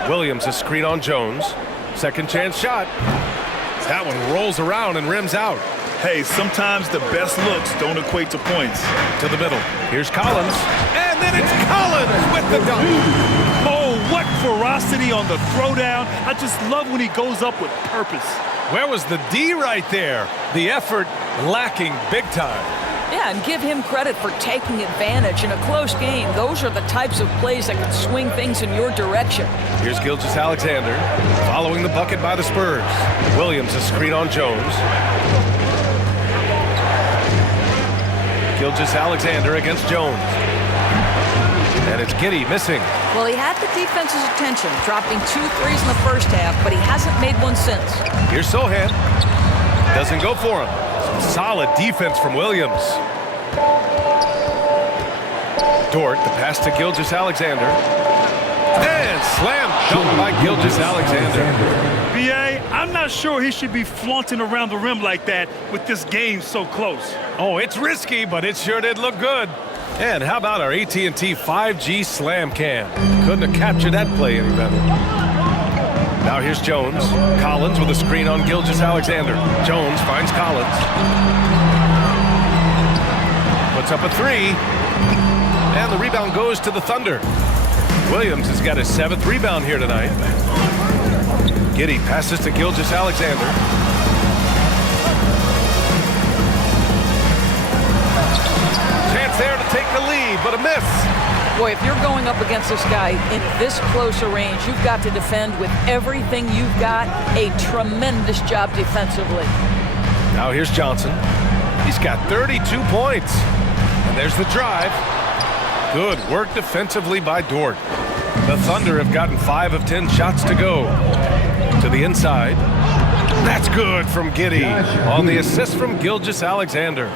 Williams a screen on Jones. Second chance shot. That one rolls around and rims out. Hey, sometimes the best looks don't equate to points. To the middle. Here's Collins. And then it's Collins with the dunk. Oh, what ferocity on the throwdown. I just love when he goes up with purpose. Where was the D right there? The effort lacking big time. Yeah, and give him credit for taking advantage in a close game. Those are the types of plays that can swing things in your direction. Here's Gilgeous-Alexander following the bucket by the Spurs. Williams a screen on Jones. Gilgeous-Alexander against Jones. And it's Giddey missing. Well, he had the defense's attention, dropping 2 threes in the first half, but he hasn't made one since. Here's Sohan. Doesn't go for him. Some solid defense from Williams. Dort, the pass to Gilgeous-Alexander. And slam dunk by Gilgeous-Alexander. BA, I'm not sure he should be flaunting around the rim like that with this game so close. Oh, it's risky, but it sure did look good. And how about our AT&T 5G slam cam? Couldn't have captured that play any better. Now here's Jones. Collins with a screen on Gilgeous-Alexander. Jones finds Collins. Puts up a 3. And the rebound goes to the Thunder. Williams has got his 7th rebound here tonight. Giddey passes to Gilgeous-Alexander. Chance there to take the lead, but a miss. Boy, if you're going up against this guy in this close a range, you've got to defend with everything you've got. A tremendous job defensively. Now here's Johnson. He's got 32 points. And there's the drive. Good work defensively by Dort. The Thunder have gotten 5 of 10 shots to go. To the inside. That's good from Giddey on the assist from Gilgeous-Alexander.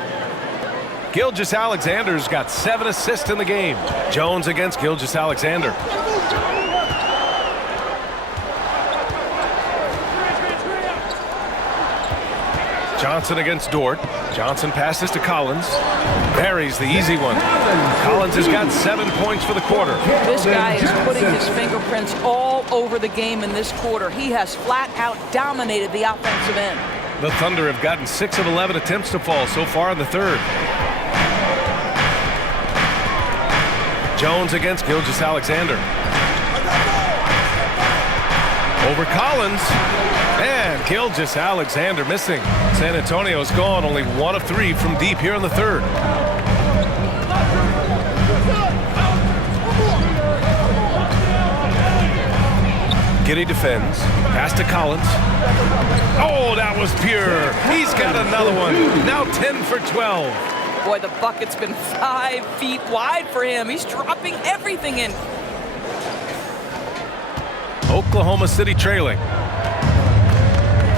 Gilgeous-Alexander's got 7 assists in the game. Jones against Gilgeous-Alexander. Johnson against Dort. Johnson passes to Collins. Buries the easy one. Collins has got 7 points for the quarter. This guy is putting his fingerprints all over the game in this quarter. He has flat out dominated the offensive end. The Thunder have gotten 6 of 11 attempts to fall so far in the third. Jones against Gilgeous-Alexander. Over Collins. And Gilgeous-Alexander missing. San Antonio's gone only 1 of 3 from deep here in the third. Giddey defends. Pass to Collins. Oh, that was pure. He's got another one. Now 10 for 12. Boy, the bucket's been 5 feet wide for him. He's dropping everything in. Oklahoma City trailing.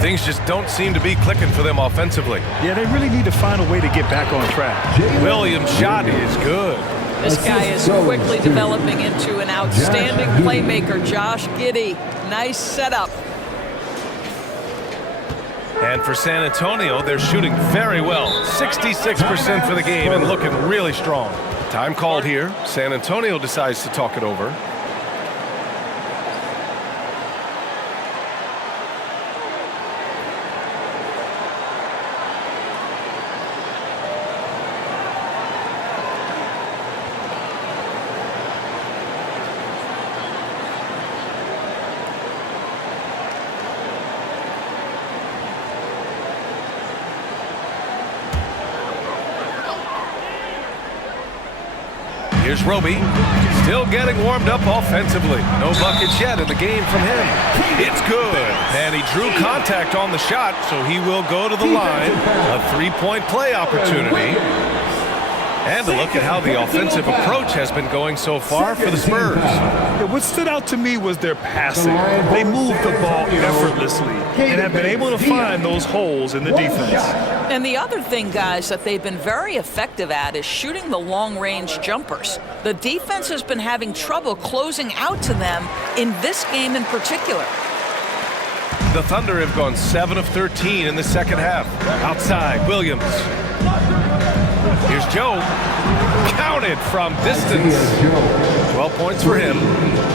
Things just don't seem to be clicking for them offensively. Yeah, they really need to find a way to get back on track. Williams' shot is good. This guy is quickly developing into an outstanding playmaker, Josh Giddey. Nice setup. And for San Antonio, they're shooting very well. 66% for the game and looking really strong. Time called here. San Antonio decides to talk it over. Here's Roby, still getting warmed up offensively. No buckets yet in the game from him. It's good. And he drew contact on the shot, so he will go to the line. A three-point play opportunity. And to look at how the offensive approach has been going so far for the Spurs. Yeah, what stood out to me was their passing. They moved the ball effortlessly and have been able to find those holes in the defense. And the other thing, guys, that they've been very effective at is shooting the long-range jumpers. The defense has been having trouble closing out to them in this game in particular. The Thunder have gone 7 of 13 in the second half. Outside, Williams. Here's Joe. Counted from distance. 12 points for him.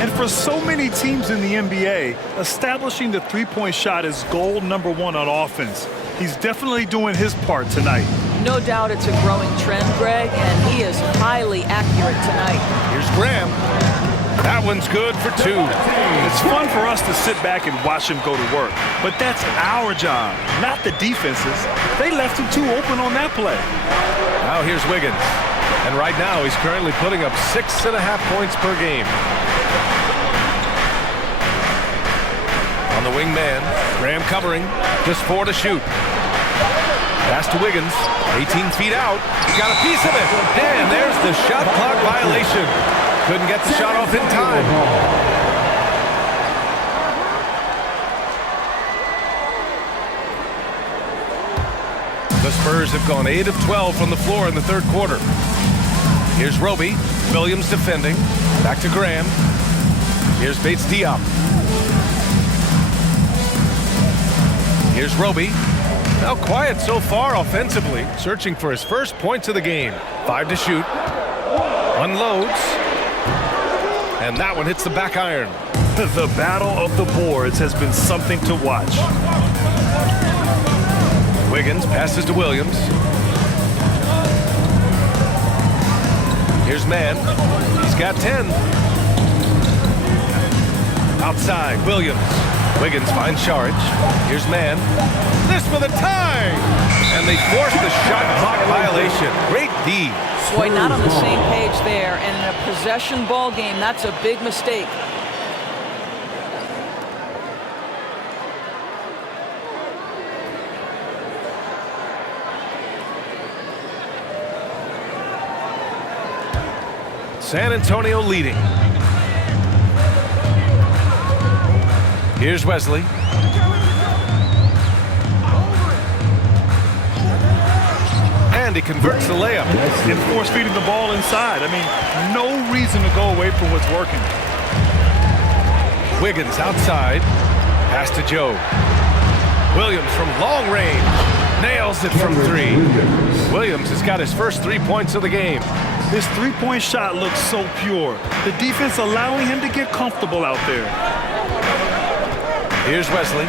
And for so many teams in the NBA, establishing the three-point shot is goal number 1 on offense. He's definitely doing his part tonight. No doubt it's a growing trend, Greg, and he is highly accurate tonight. Here's Graham. That one's good for 2. It's fun for us to sit back and watch him go to work, but that's our job, not the defense's. They left him too open on that play. Now here's Wiggins. And right now he's currently putting up 6.5 points per game. On the wing man, Graham covering, just 4 to shoot. Pass to Wiggins, 18 feet out. He got a piece of it. And there's the shot clock violation. Couldn't get the shot off in time. The Spurs have gone 8 of 12 from the floor in the third quarter. Here's Roby. Williams defending. Back to Graham. Here's Bates Diop. Here's Roby. Now quiet so far offensively. Searching for his first points of the game. 5 to shoot. Unloads. And that one hits the back iron. The battle of the boards has been something to watch. Wiggins passes to Williams. Here's Mann. He's got 10. Outside, Williams. Wiggins finds Saric. Here's Mann. This for the tie! And they force the shot clock violation. Great D. Boy, not on the same page there. And in a possession ball game, that's a big mistake. San Antonio leading. Here's Wesley. And he converts the layup. And force-feeding the ball inside. I mean, no reason to go away from what's working. Wiggins outside. Pass to Joe. Williams from long range. Nails it from three. Williams has got his first 3 points of the game. This three-point shot looks so pure. The defense allowing him to get comfortable out there. Here's Wesley.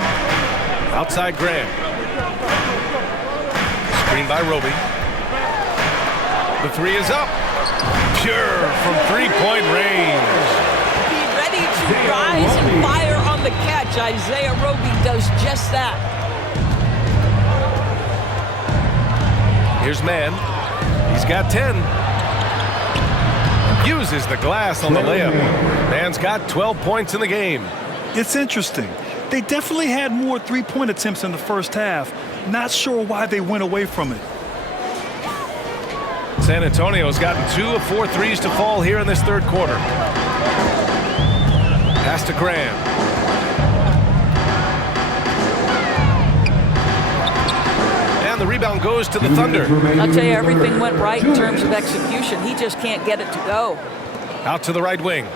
Outside Graham. Screen by Roby. The three is up. Pure from three-point range. Be ready to rise and fire on the catch. Isaiah Roby does just that. Here's Mann. He's got 10. Uses the glass on the layup. Mann's got 12 points in the game. It's interesting. They definitely had more three-point attempts in the first half. Not sure why they went away from it. San Antonio's gotten 2 of 4 threes to fall here in this third quarter. Pass to Graham. And the rebound goes to the Thunder. I'll tell you, everything went right in terms of execution. He just can't get it to go. Out to the right wing.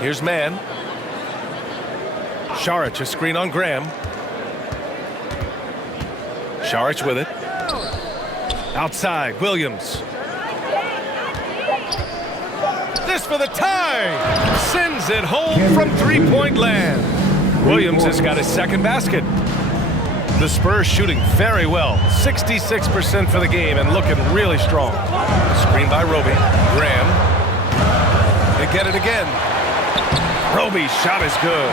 Here's Mann. Saric, a screen on Graham. Saric with it. Outside, Williams. This for the tie. Sends it home from three-point land. Williams has got his second basket. The Spurs shooting very well. 66% for the game and looking really strong. Screen by Roby. Graham. They get it again. Roby's shot is good.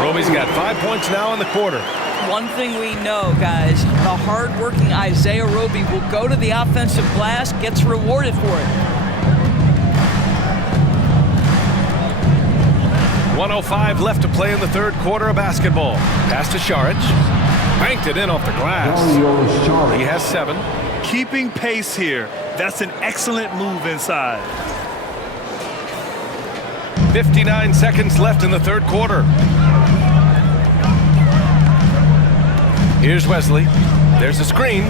Roby's got 5 points now in the quarter. One thing we know, guys, the hard-working Isaiah Roby will go to the offensive glass, gets rewarded for it. 1:05 left to play in the third quarter of basketball. Pass to Saric. Banked it in off the glass. He has 7. Keeping pace here. That's an excellent move inside. 59 seconds left in the third quarter. Here's Wesley. There's a screen.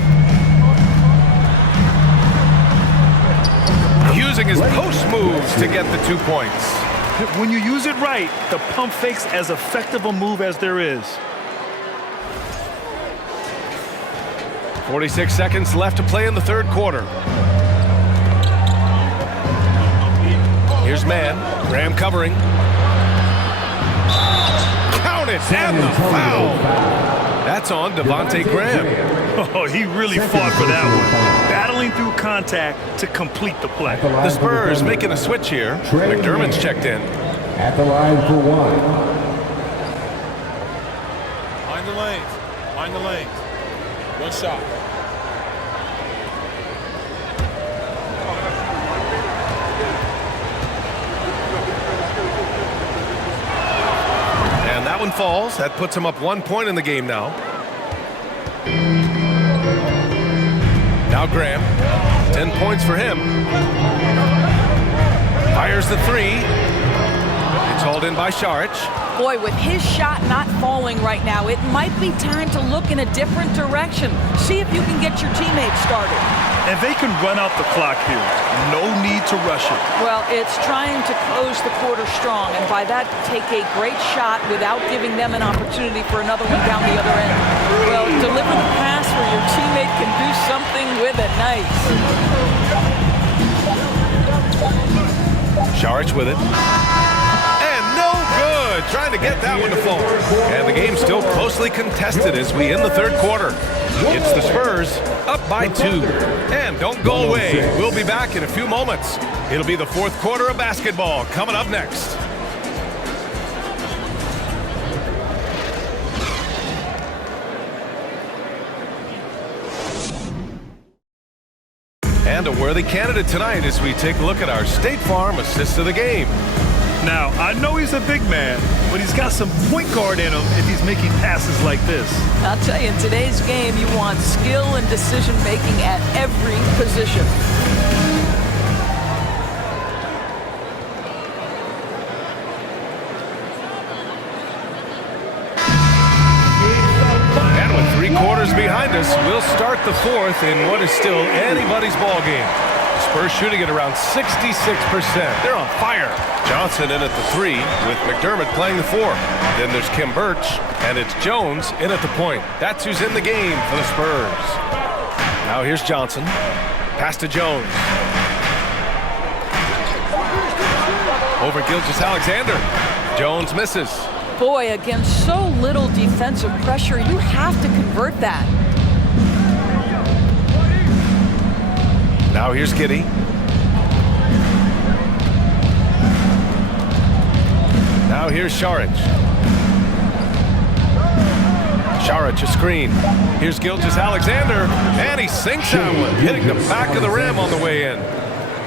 Using his post moves to get the 2 points. When you use it right, the pump fake's as effective a move as there is. 46 seconds left to play in the third quarter. Here's Mann. Graham covering. Count it, and the foul. That's on Devontae Graham. Oh, he really fought for that one. Battling through contact to complete the play. The Spurs making a switch here. McDermott's checked in. At the line for one. Mind the lanes. Mind the lanes. One shot. And that one falls. That puts him up 1 point in the game now. Now Graham. 10 points for him. Fires the three. It's hauled in by Saric. Boy, with his shot not falling right now, it might be time to look in a different direction. See if you can get your teammates started. And they can run out the clock here. No need to rush it. Well, it's trying to close the quarter strong, and by that, take a great shot without giving them an opportunity for another one down the other end. Well, deliver the pass where your teammate can do something with it. Nice. Saric with it. And no good. Trying to get that one to fall. And the game's still closely contested as we end the third quarter. It's the Spurs up by 2. And don't go away. We'll be back in a few moments. It'll be the fourth quarter of basketball coming up next. And a worthy candidate tonight as we take a look at our State Farm assist of the game. Now, I know he's a big man, but he's got some point guard in him if he's making passes like this. I'll tell you, in today's game, you want skill and decision-making at every position. And with 3 quarters behind us, we'll start the fourth in what is still anybody's ball game. Spurs shooting at around 66%. They're on fire. Johnson in at the 3 with McDermott playing the 4. Then there's Kim Birch, and it's Jones in at the point. That's who's in the game for the Spurs. Now here's Johnson. Pass to Jones. Over Gilgeous-Alexander. Jones misses. Boy, against so little defensive pressure, you have to convert that. Now here's Giddey. Now here's Saric. Saric, a screen. Here's Gilgeous-Alexander, and he sinks that one, hitting the back of the rim on the way in.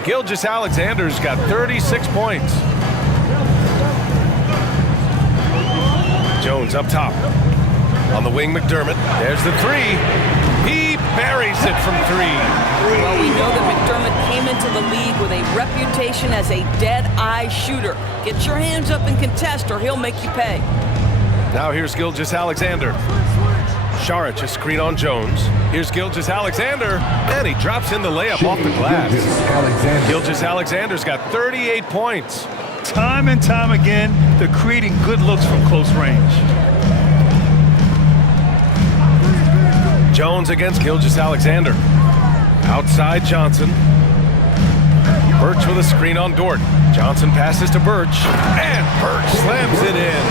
Gilgeous-Alexander's got 36 points. Jones up top. On the wing, McDermott. There's the 3. He buries it from 3. Well, we know that McDermott came into the league with a reputation as a dead-eye shooter. Get your hands up and contest, or he'll make you pay. Now here's Gilgeous-Alexander. Saric, a screen on Jones. Here's Gilgeous-Alexander, and he drops in the layup off the glass. Gilgeous-Alexander's got 38 points. Time and time again, they're creating good looks from close range. Jones against Gilgeous-Alexander. Outside Johnson. Birch with a screen on Dort. Johnson passes to Birch, and Birch slams it in.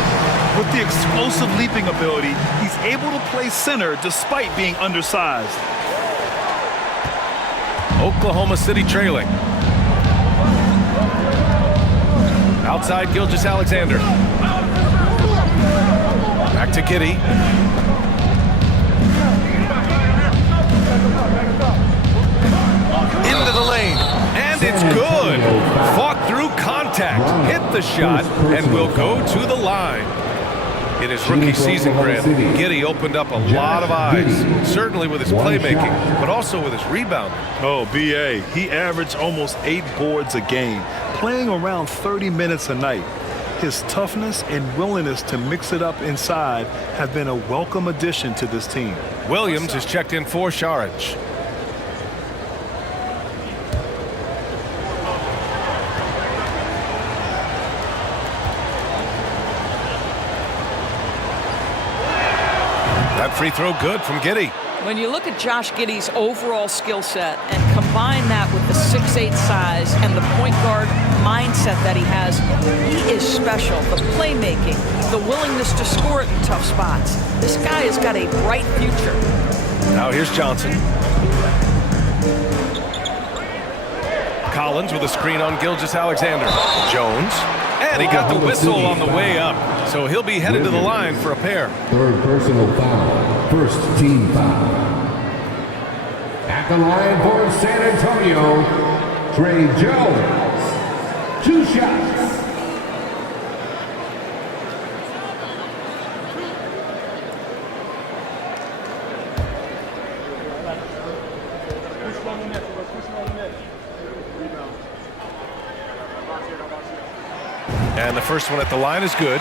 With the explosive leaping ability, he's able to play center despite being undersized. Oklahoma City trailing. Outside Gilgeous-Alexander. Back to Giddey. Into the lane, and it's good. Fought through contact, hit the shot, and will go to the line. In his rookie season, Grant, Giddey opened up a lot of eyes, certainly with his playmaking, but also with his rebounding. Oh, B.A., he averaged almost 8 boards a game, playing around 30 minutes a night. His toughness and willingness to mix it up inside have been a welcome addition to this team. Williams is checked in for Saric. That free throw good from Giddey. When you look at Josh Giddey's overall skill set and combine that with the 6'8" size and the point guard mindset that he has, he is special. The playmaking, the willingness to score it in tough spots. This guy has got a bright future. Now here's Johnson. Collins with a screen on Gilgeous-Alexander. Jones. And he got the whistle on the way up. So he'll be headed to the line for a pair. Third personal foul. First team foul. At the line for San Antonio, Trey Jones. 2 shots. And the first one at the line is good.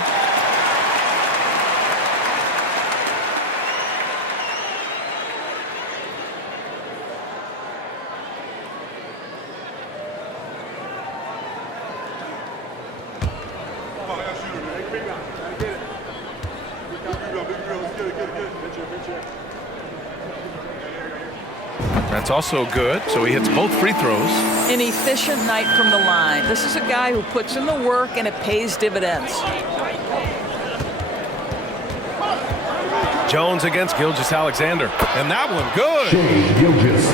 That's also good, so he hits both free throws. An efficient night from the line. This is a guy who puts in the work and it pays dividends. Jones against Gilgeous-Alexander. And that one good.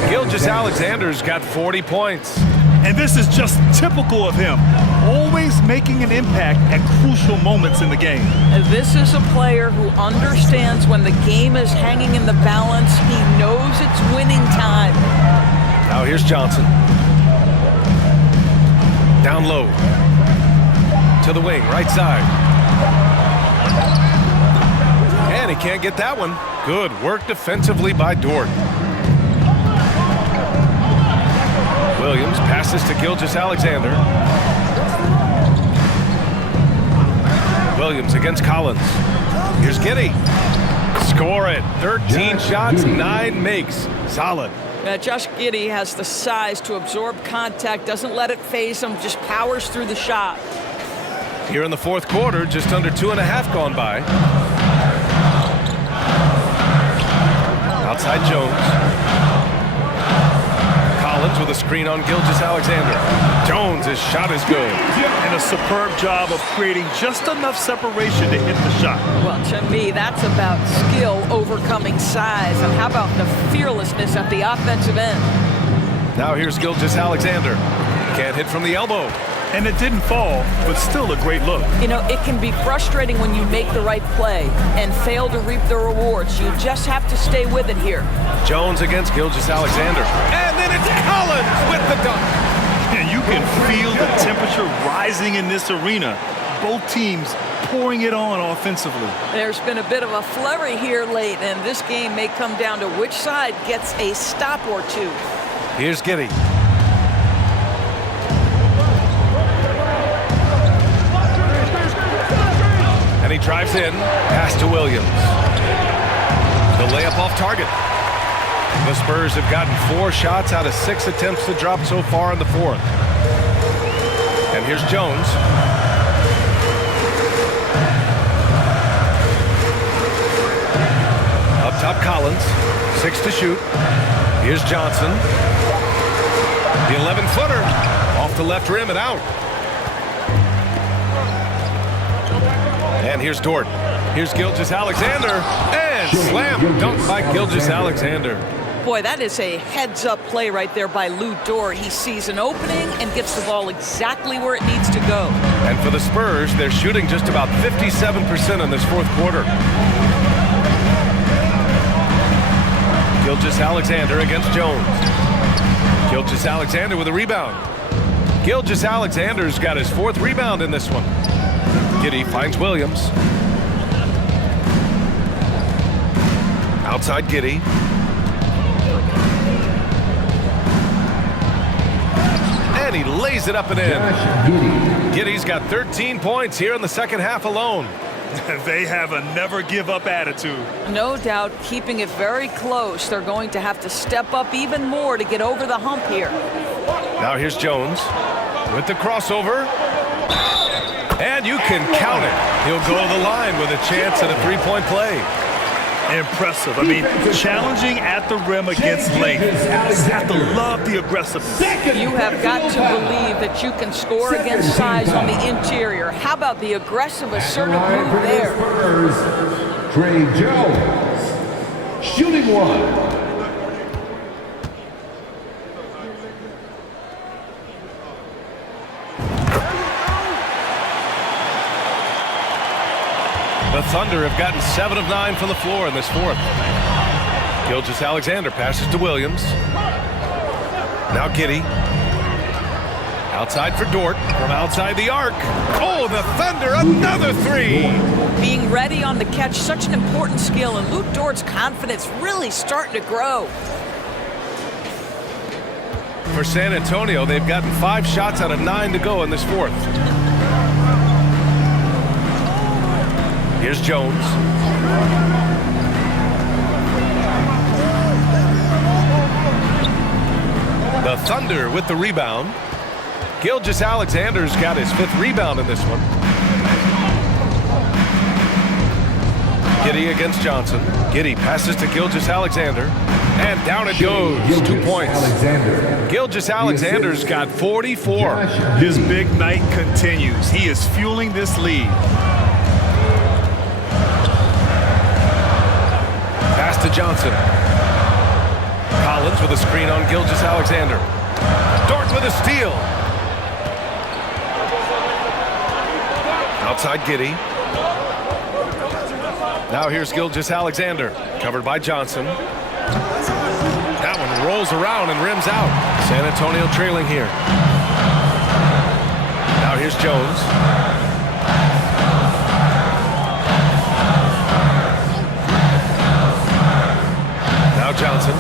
Gilgeous-Alexander's got 40 points. And this is just typical of him, always making an impact at crucial moments in the game. And this is a player who understands when the game is hanging in the balance. He knows it's winning time. Now here's Johnson. Down low. To the wing, right side. And he can't get that one. Good work defensively by Dort. Williams passes to Gilgeous-Alexander. Williams against Collins. Here's Giddey. Score it. 13 shots, 9 makes. Solid. Josh Giddey has the size to absorb contact, doesn't let it phase him, just powers through the shot. Here in the fourth quarter, just under 2.5 gone by. Outside Jones. Collins with a screen on Gilgeous-Alexander. Jones, his shot is good. And a superb job of creating just enough separation to hit the shot. Well, to me, that's about skill overcoming size. And how about the fearlessness at the offensive end? Now here's Gilgeous-Alexander. Can't hit from the elbow. And it didn't fall, but still a great look. You know, it can be frustrating when you make the right play and fail to reap the rewards. You just have to stay with it here. Jones against Gilgeous-Alexander. And then it's Collins with the dunk. And you can feel the temperature rising in this arena. Both teams pouring it on offensively. There's been a bit of a flurry here late, and this game may come down to which side gets a stop or two. Here's Giddey. And he drives in, pass to Williams. The layup off target. The Spurs have gotten 4 shots out of 6 attempts to drop so far in the fourth. And here's Jones. Up top, Collins. 6 to shoot. Here's Johnson. The 11-footer off the left rim and out. And here's Dort. Here's Gilgeous-Alexander. And slam dunk by Gilgeous-Alexander. Boy, that is a heads-up play right there by Lou Dort. He sees an opening and gets the ball exactly where it needs to go. And for the Spurs, they're shooting just about 57% in this fourth quarter. Gilgeous-Alexander against Jones. Gilgeous-Alexander with a rebound. Gilgeous-Alexander's got his 4th rebound in this one. Giddey finds Williams. Outside Giddey. And he lays it up and in. Giddey's got 13 points here in the second half alone. They have a never-give-up attitude. No doubt, keeping it very close. They're going to have to step up even more to get over the hump here. Now here's Jones with the crossover. And you can count it. He'll go to the line with a chance at a 3-point play. Impressive. I mean, challenging at the rim against length. You have to love the aggressiveness. You have got to believe that you can score against size on the interior. How about the aggressive, assertive move there? Trey Jones, shooting one. The Thunder have gotten 7 of 9 from the floor in this fourth. Gilgeous-Alexander passes to Williams. Now Giddey. Outside for Dort from outside the arc. Oh, the Thunder, another 3. Being ready on the catch, such an important skill, and Lou Dort's confidence really starting to grow. For San Antonio, they've gotten 5 shots out of 9 to go in this fourth. Here's Jones. The Thunder with the rebound. Gilgeous-Alexander's got his 5th rebound in this one. Giddey against Johnson. Giddey passes to Gilgeous-Alexander. And down it goes. 2 points. Gilgeous-Alexander's got 44. His big night continues. He is fueling this lead. Pass to Johnson. Collins with a screen on Gilgeous-Alexander. Dort with a steal. Outside Giddey. Now here's Gilgeous-Alexander. Covered by Johnson. That one rolls around and rims out. San Antonio trailing here. Now here's Jones. Now Johnson.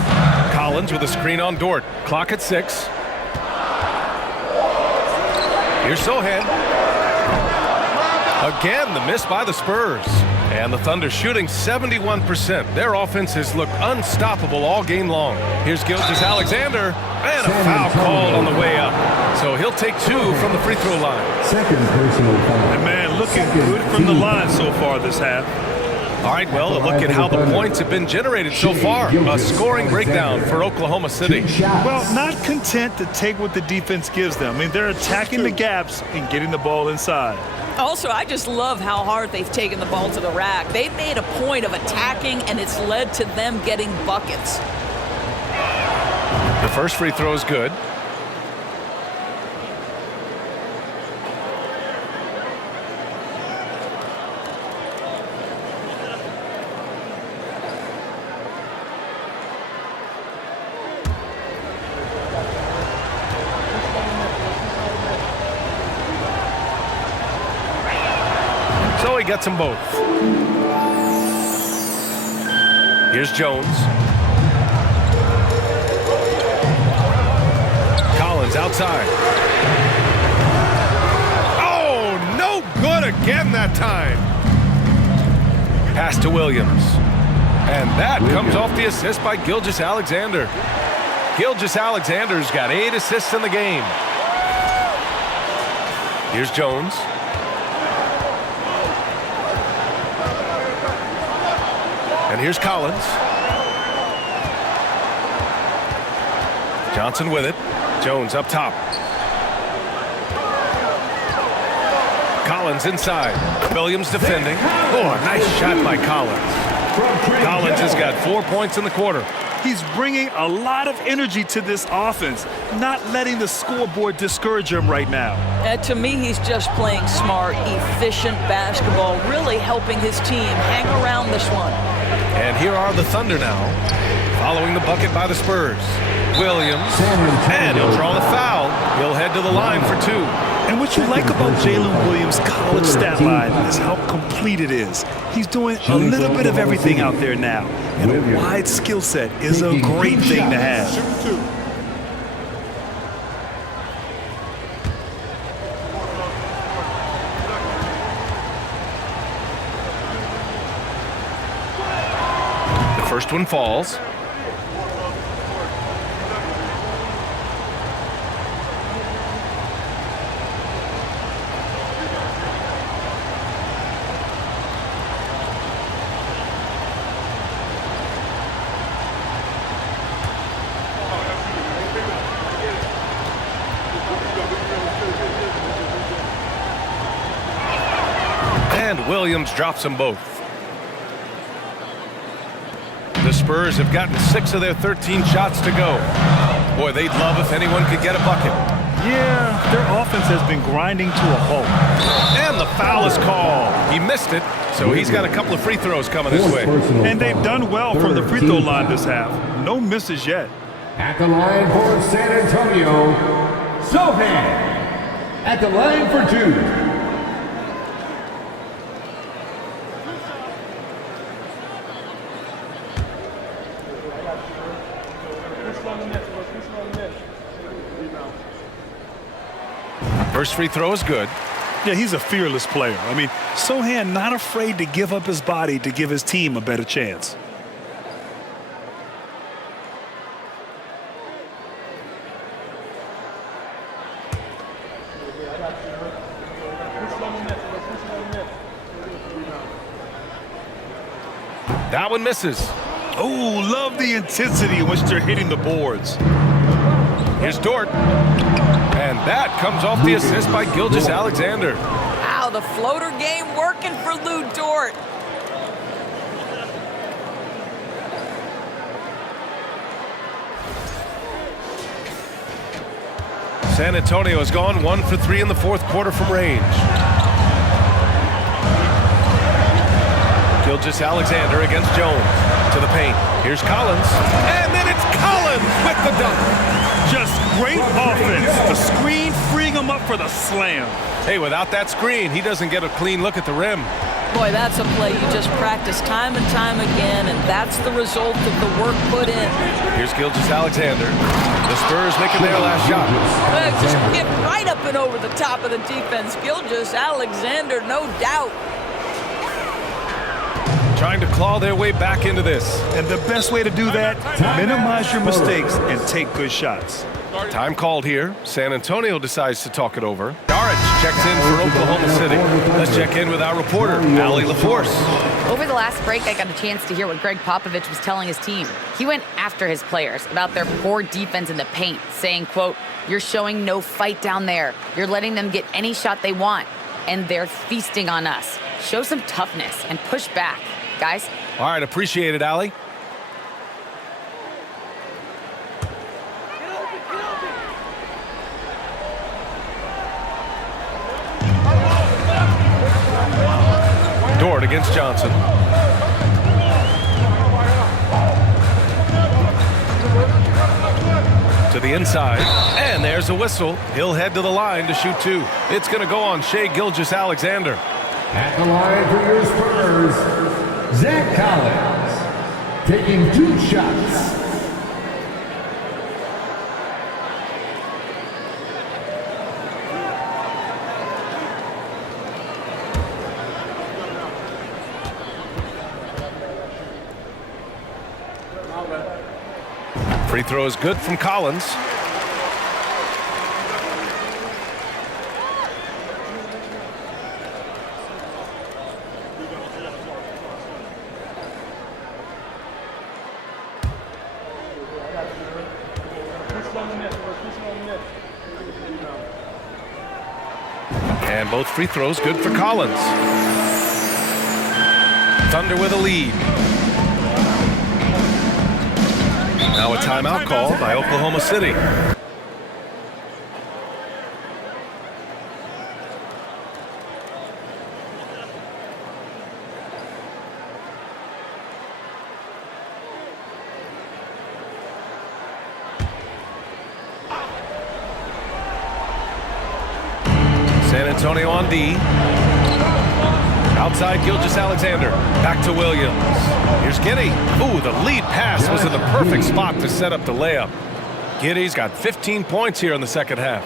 Collins with a screen on Dort. Clock at 6. Here's Sohan. Again, the miss by the Spurs. And the Thunder shooting 71%. Their offense has looked unstoppable all game long. Here's Gilgeous-Alexander, and a foul called on the way up. So he'll take 2 from the free throw line. Second personal foul. And man, looking good from the line so far this half. All right, well, a look at how the points have been generated so far. A scoring breakdown for Oklahoma City. Well, not content to take what the defense gives them. I mean, they're attacking the gaps and getting the ball inside. Also, I just love how hard they've taken the ball to the rack. They've made a point of attacking, and it's led to them getting buckets. The first free throw is good. So he gets them both. Here's Jones. Collins outside. Oh, no good again that time. Pass to Williams. And that comes off the assist by Gilgeous-Alexander. Gilgeous-Alexander's got 8 assists in the game. Here's Jones. And here's Collins. Johnson with it. Jones up top. Collins inside. Williams defending. Oh, a nice shot by Collins. Collins has got 4 points in the quarter. He's bringing a lot of energy to this offense, not letting the scoreboard discourage him right now. To me, he's just playing smart, efficient basketball, really helping his team hang around this one. And here are the Thunder now, following the bucket by the Spurs. Williams, and he'll draw the foul. He'll head to the line for 2. And what you like about Jalen Williams' college stat line is how complete it is. He's doing a little bit of everything out there now. And a wide skill set is a great thing to have. The first one falls. And Williams drops them both. The Spurs have gotten 6 of their 13 shots to go. Boy, they'd love if anyone could get a bucket. Yeah, their offense has been grinding to a halt. And the foul is called. He missed it, so he's got a couple of free throws coming his way. And they've done well from the free throw line this half. No misses yet. At the line for San Antonio, Zohan. At the line for 2. First free throw is good. Yeah, he's a fearless player. I mean, Zohan not afraid to give up his body to give his team a better chance. That one misses. Oh, love the intensity in which they're hitting the boards. Here's Dort. And that comes off the assist by Gilgeous-Alexander. Wow, the floater game working for Lou Dort. San Antonio has gone 1 for 3 in the fourth quarter from range. Gilgeous-Alexander against Jones. To the paint. Here's Collins. And then it's Collins with the dunk. Just great offense. The screen freeing him up for the slam. Hey, without that screen, he doesn't get a clean look at the rim. Boy, that's a play you just practice time and time again, and that's the result of the work put in. Here's Gilgeous-Alexander. The Spurs making their last shot. Just get right up and over the top of the defense. Gilgeous-Alexander, no doubt. trying to claw their way back into this. And the best way to do that, minimize your mistakes and take good shots. Time called here. San Antonio decides to talk it over. Darich checks in for Oklahoma City. Let's check in with our reporter, Allie LaForce. Over the last break, I got a chance to hear what Greg Popovich was telling his team. He went after his players about their poor defense in the paint, saying, quote, "You're showing no fight down there. You're letting them get any shot they want, and they're feasting on us. Show some toughness and push back, guys." All right, appreciate it, Allie. Dort against Johnson. To the inside, and there's a whistle. He'll head to the line to shoot two. It's going to go on Shai Gilgeous-Alexander. At the line for your Spurs, Zach Collins, taking 2 shots. Free throw is good from Collins. And both free throws good for Collins. Thunder with a lead. Now a timeout call by Oklahoma City. San Antonio on D. Outside Gilgeous-Alexander. Back to Williams. Here's Giddey. Ooh, the lead pass was in the perfect spot to set up the layup. Giddey's got 15 points here in the second half.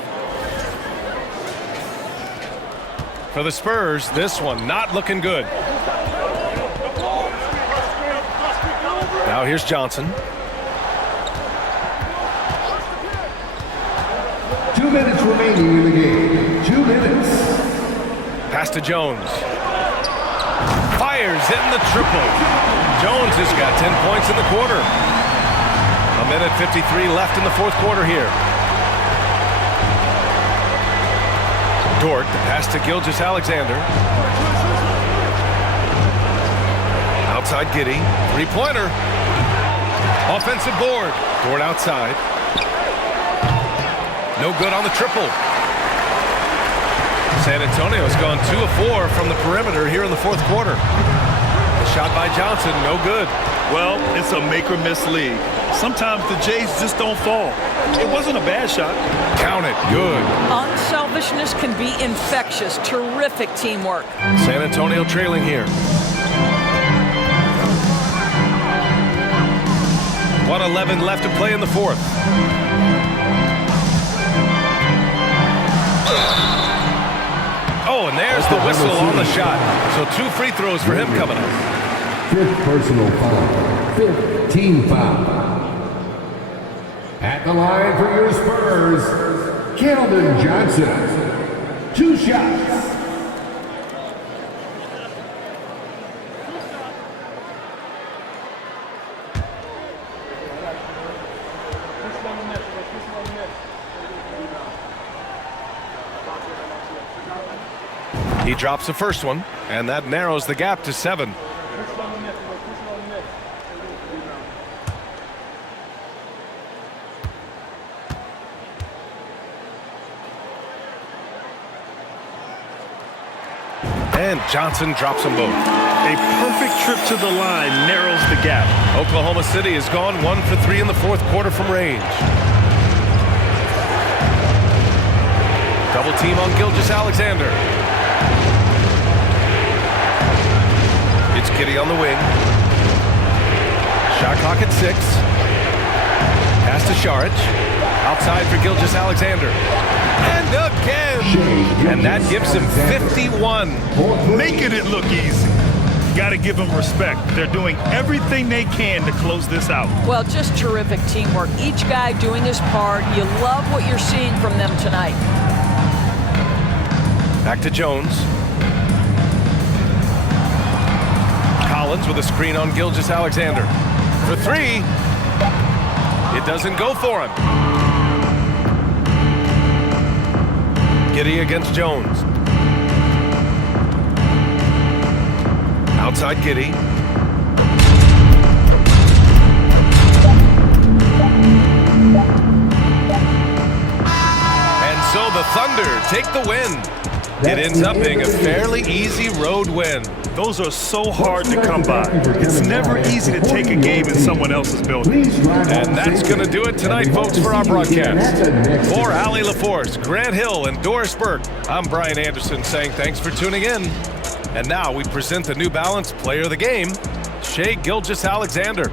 For the Spurs, this one not looking good. Now here's Johnson. 2 minutes remaining in the game. 2 minutes. Pass to Jones. Fires in the triple. Jones has got 10 points in the quarter. 1:53 left in the fourth quarter here. Dort, the pass to Gilgeous-Alexander. Outside Giddey. Three-pointer. Offensive board. Dort outside. No good on the triple. San Antonio's gone 2 of 4 from the perimeter here in the fourth quarter. The shot by Johnson, no good. Well, it's a make-or-miss league. Sometimes the Jays just don't fall. It wasn't a bad shot. Count it, good. Unselfishness can be infectious. Terrific teamwork. San Antonio trailing here. 1:11 left to play in the fourth. Oh, and there's the whistle on the shot. So 2 free throws for him coming up. 5th personal foul. 5th team foul. At the line for your Spurs, Keldon Johnson. 2 shots. He drops the first one, and that narrows the gap to 7. And Johnson drops them both. A perfect trip to the line narrows the gap. Oklahoma City has gone 1 for 3 in the fourth quarter from range. Double team on Gilgeous-Alexander. It's Giddey on the wing. Shot clock at 6. Pass to Saric. Outside for Gilgeous-Alexander. And again! And that gives him 51. Making it look easy. Got to give them respect. They're doing everything they can to close this out. Well, just terrific teamwork. Each guy doing his part. You love what you're seeing from them tonight. Back to Jones. Collins with a screen on Gilgeous-Alexander. For three. It doesn't go for him. Giddey against Jones. Outside Giddey. And so the Thunder take the win. It ends up being a fairly easy road win. Those are so hard to come by. It's never easy to take a game in someone else's building. And that's going to do it tonight, folks, for our broadcast. For Allie LaForce, Grant Hill, and Doris Burke, I'm Brian Anderson saying thanks for tuning in. And now we present the New Balance Player of the Game, Shai Gilgeous-Alexander.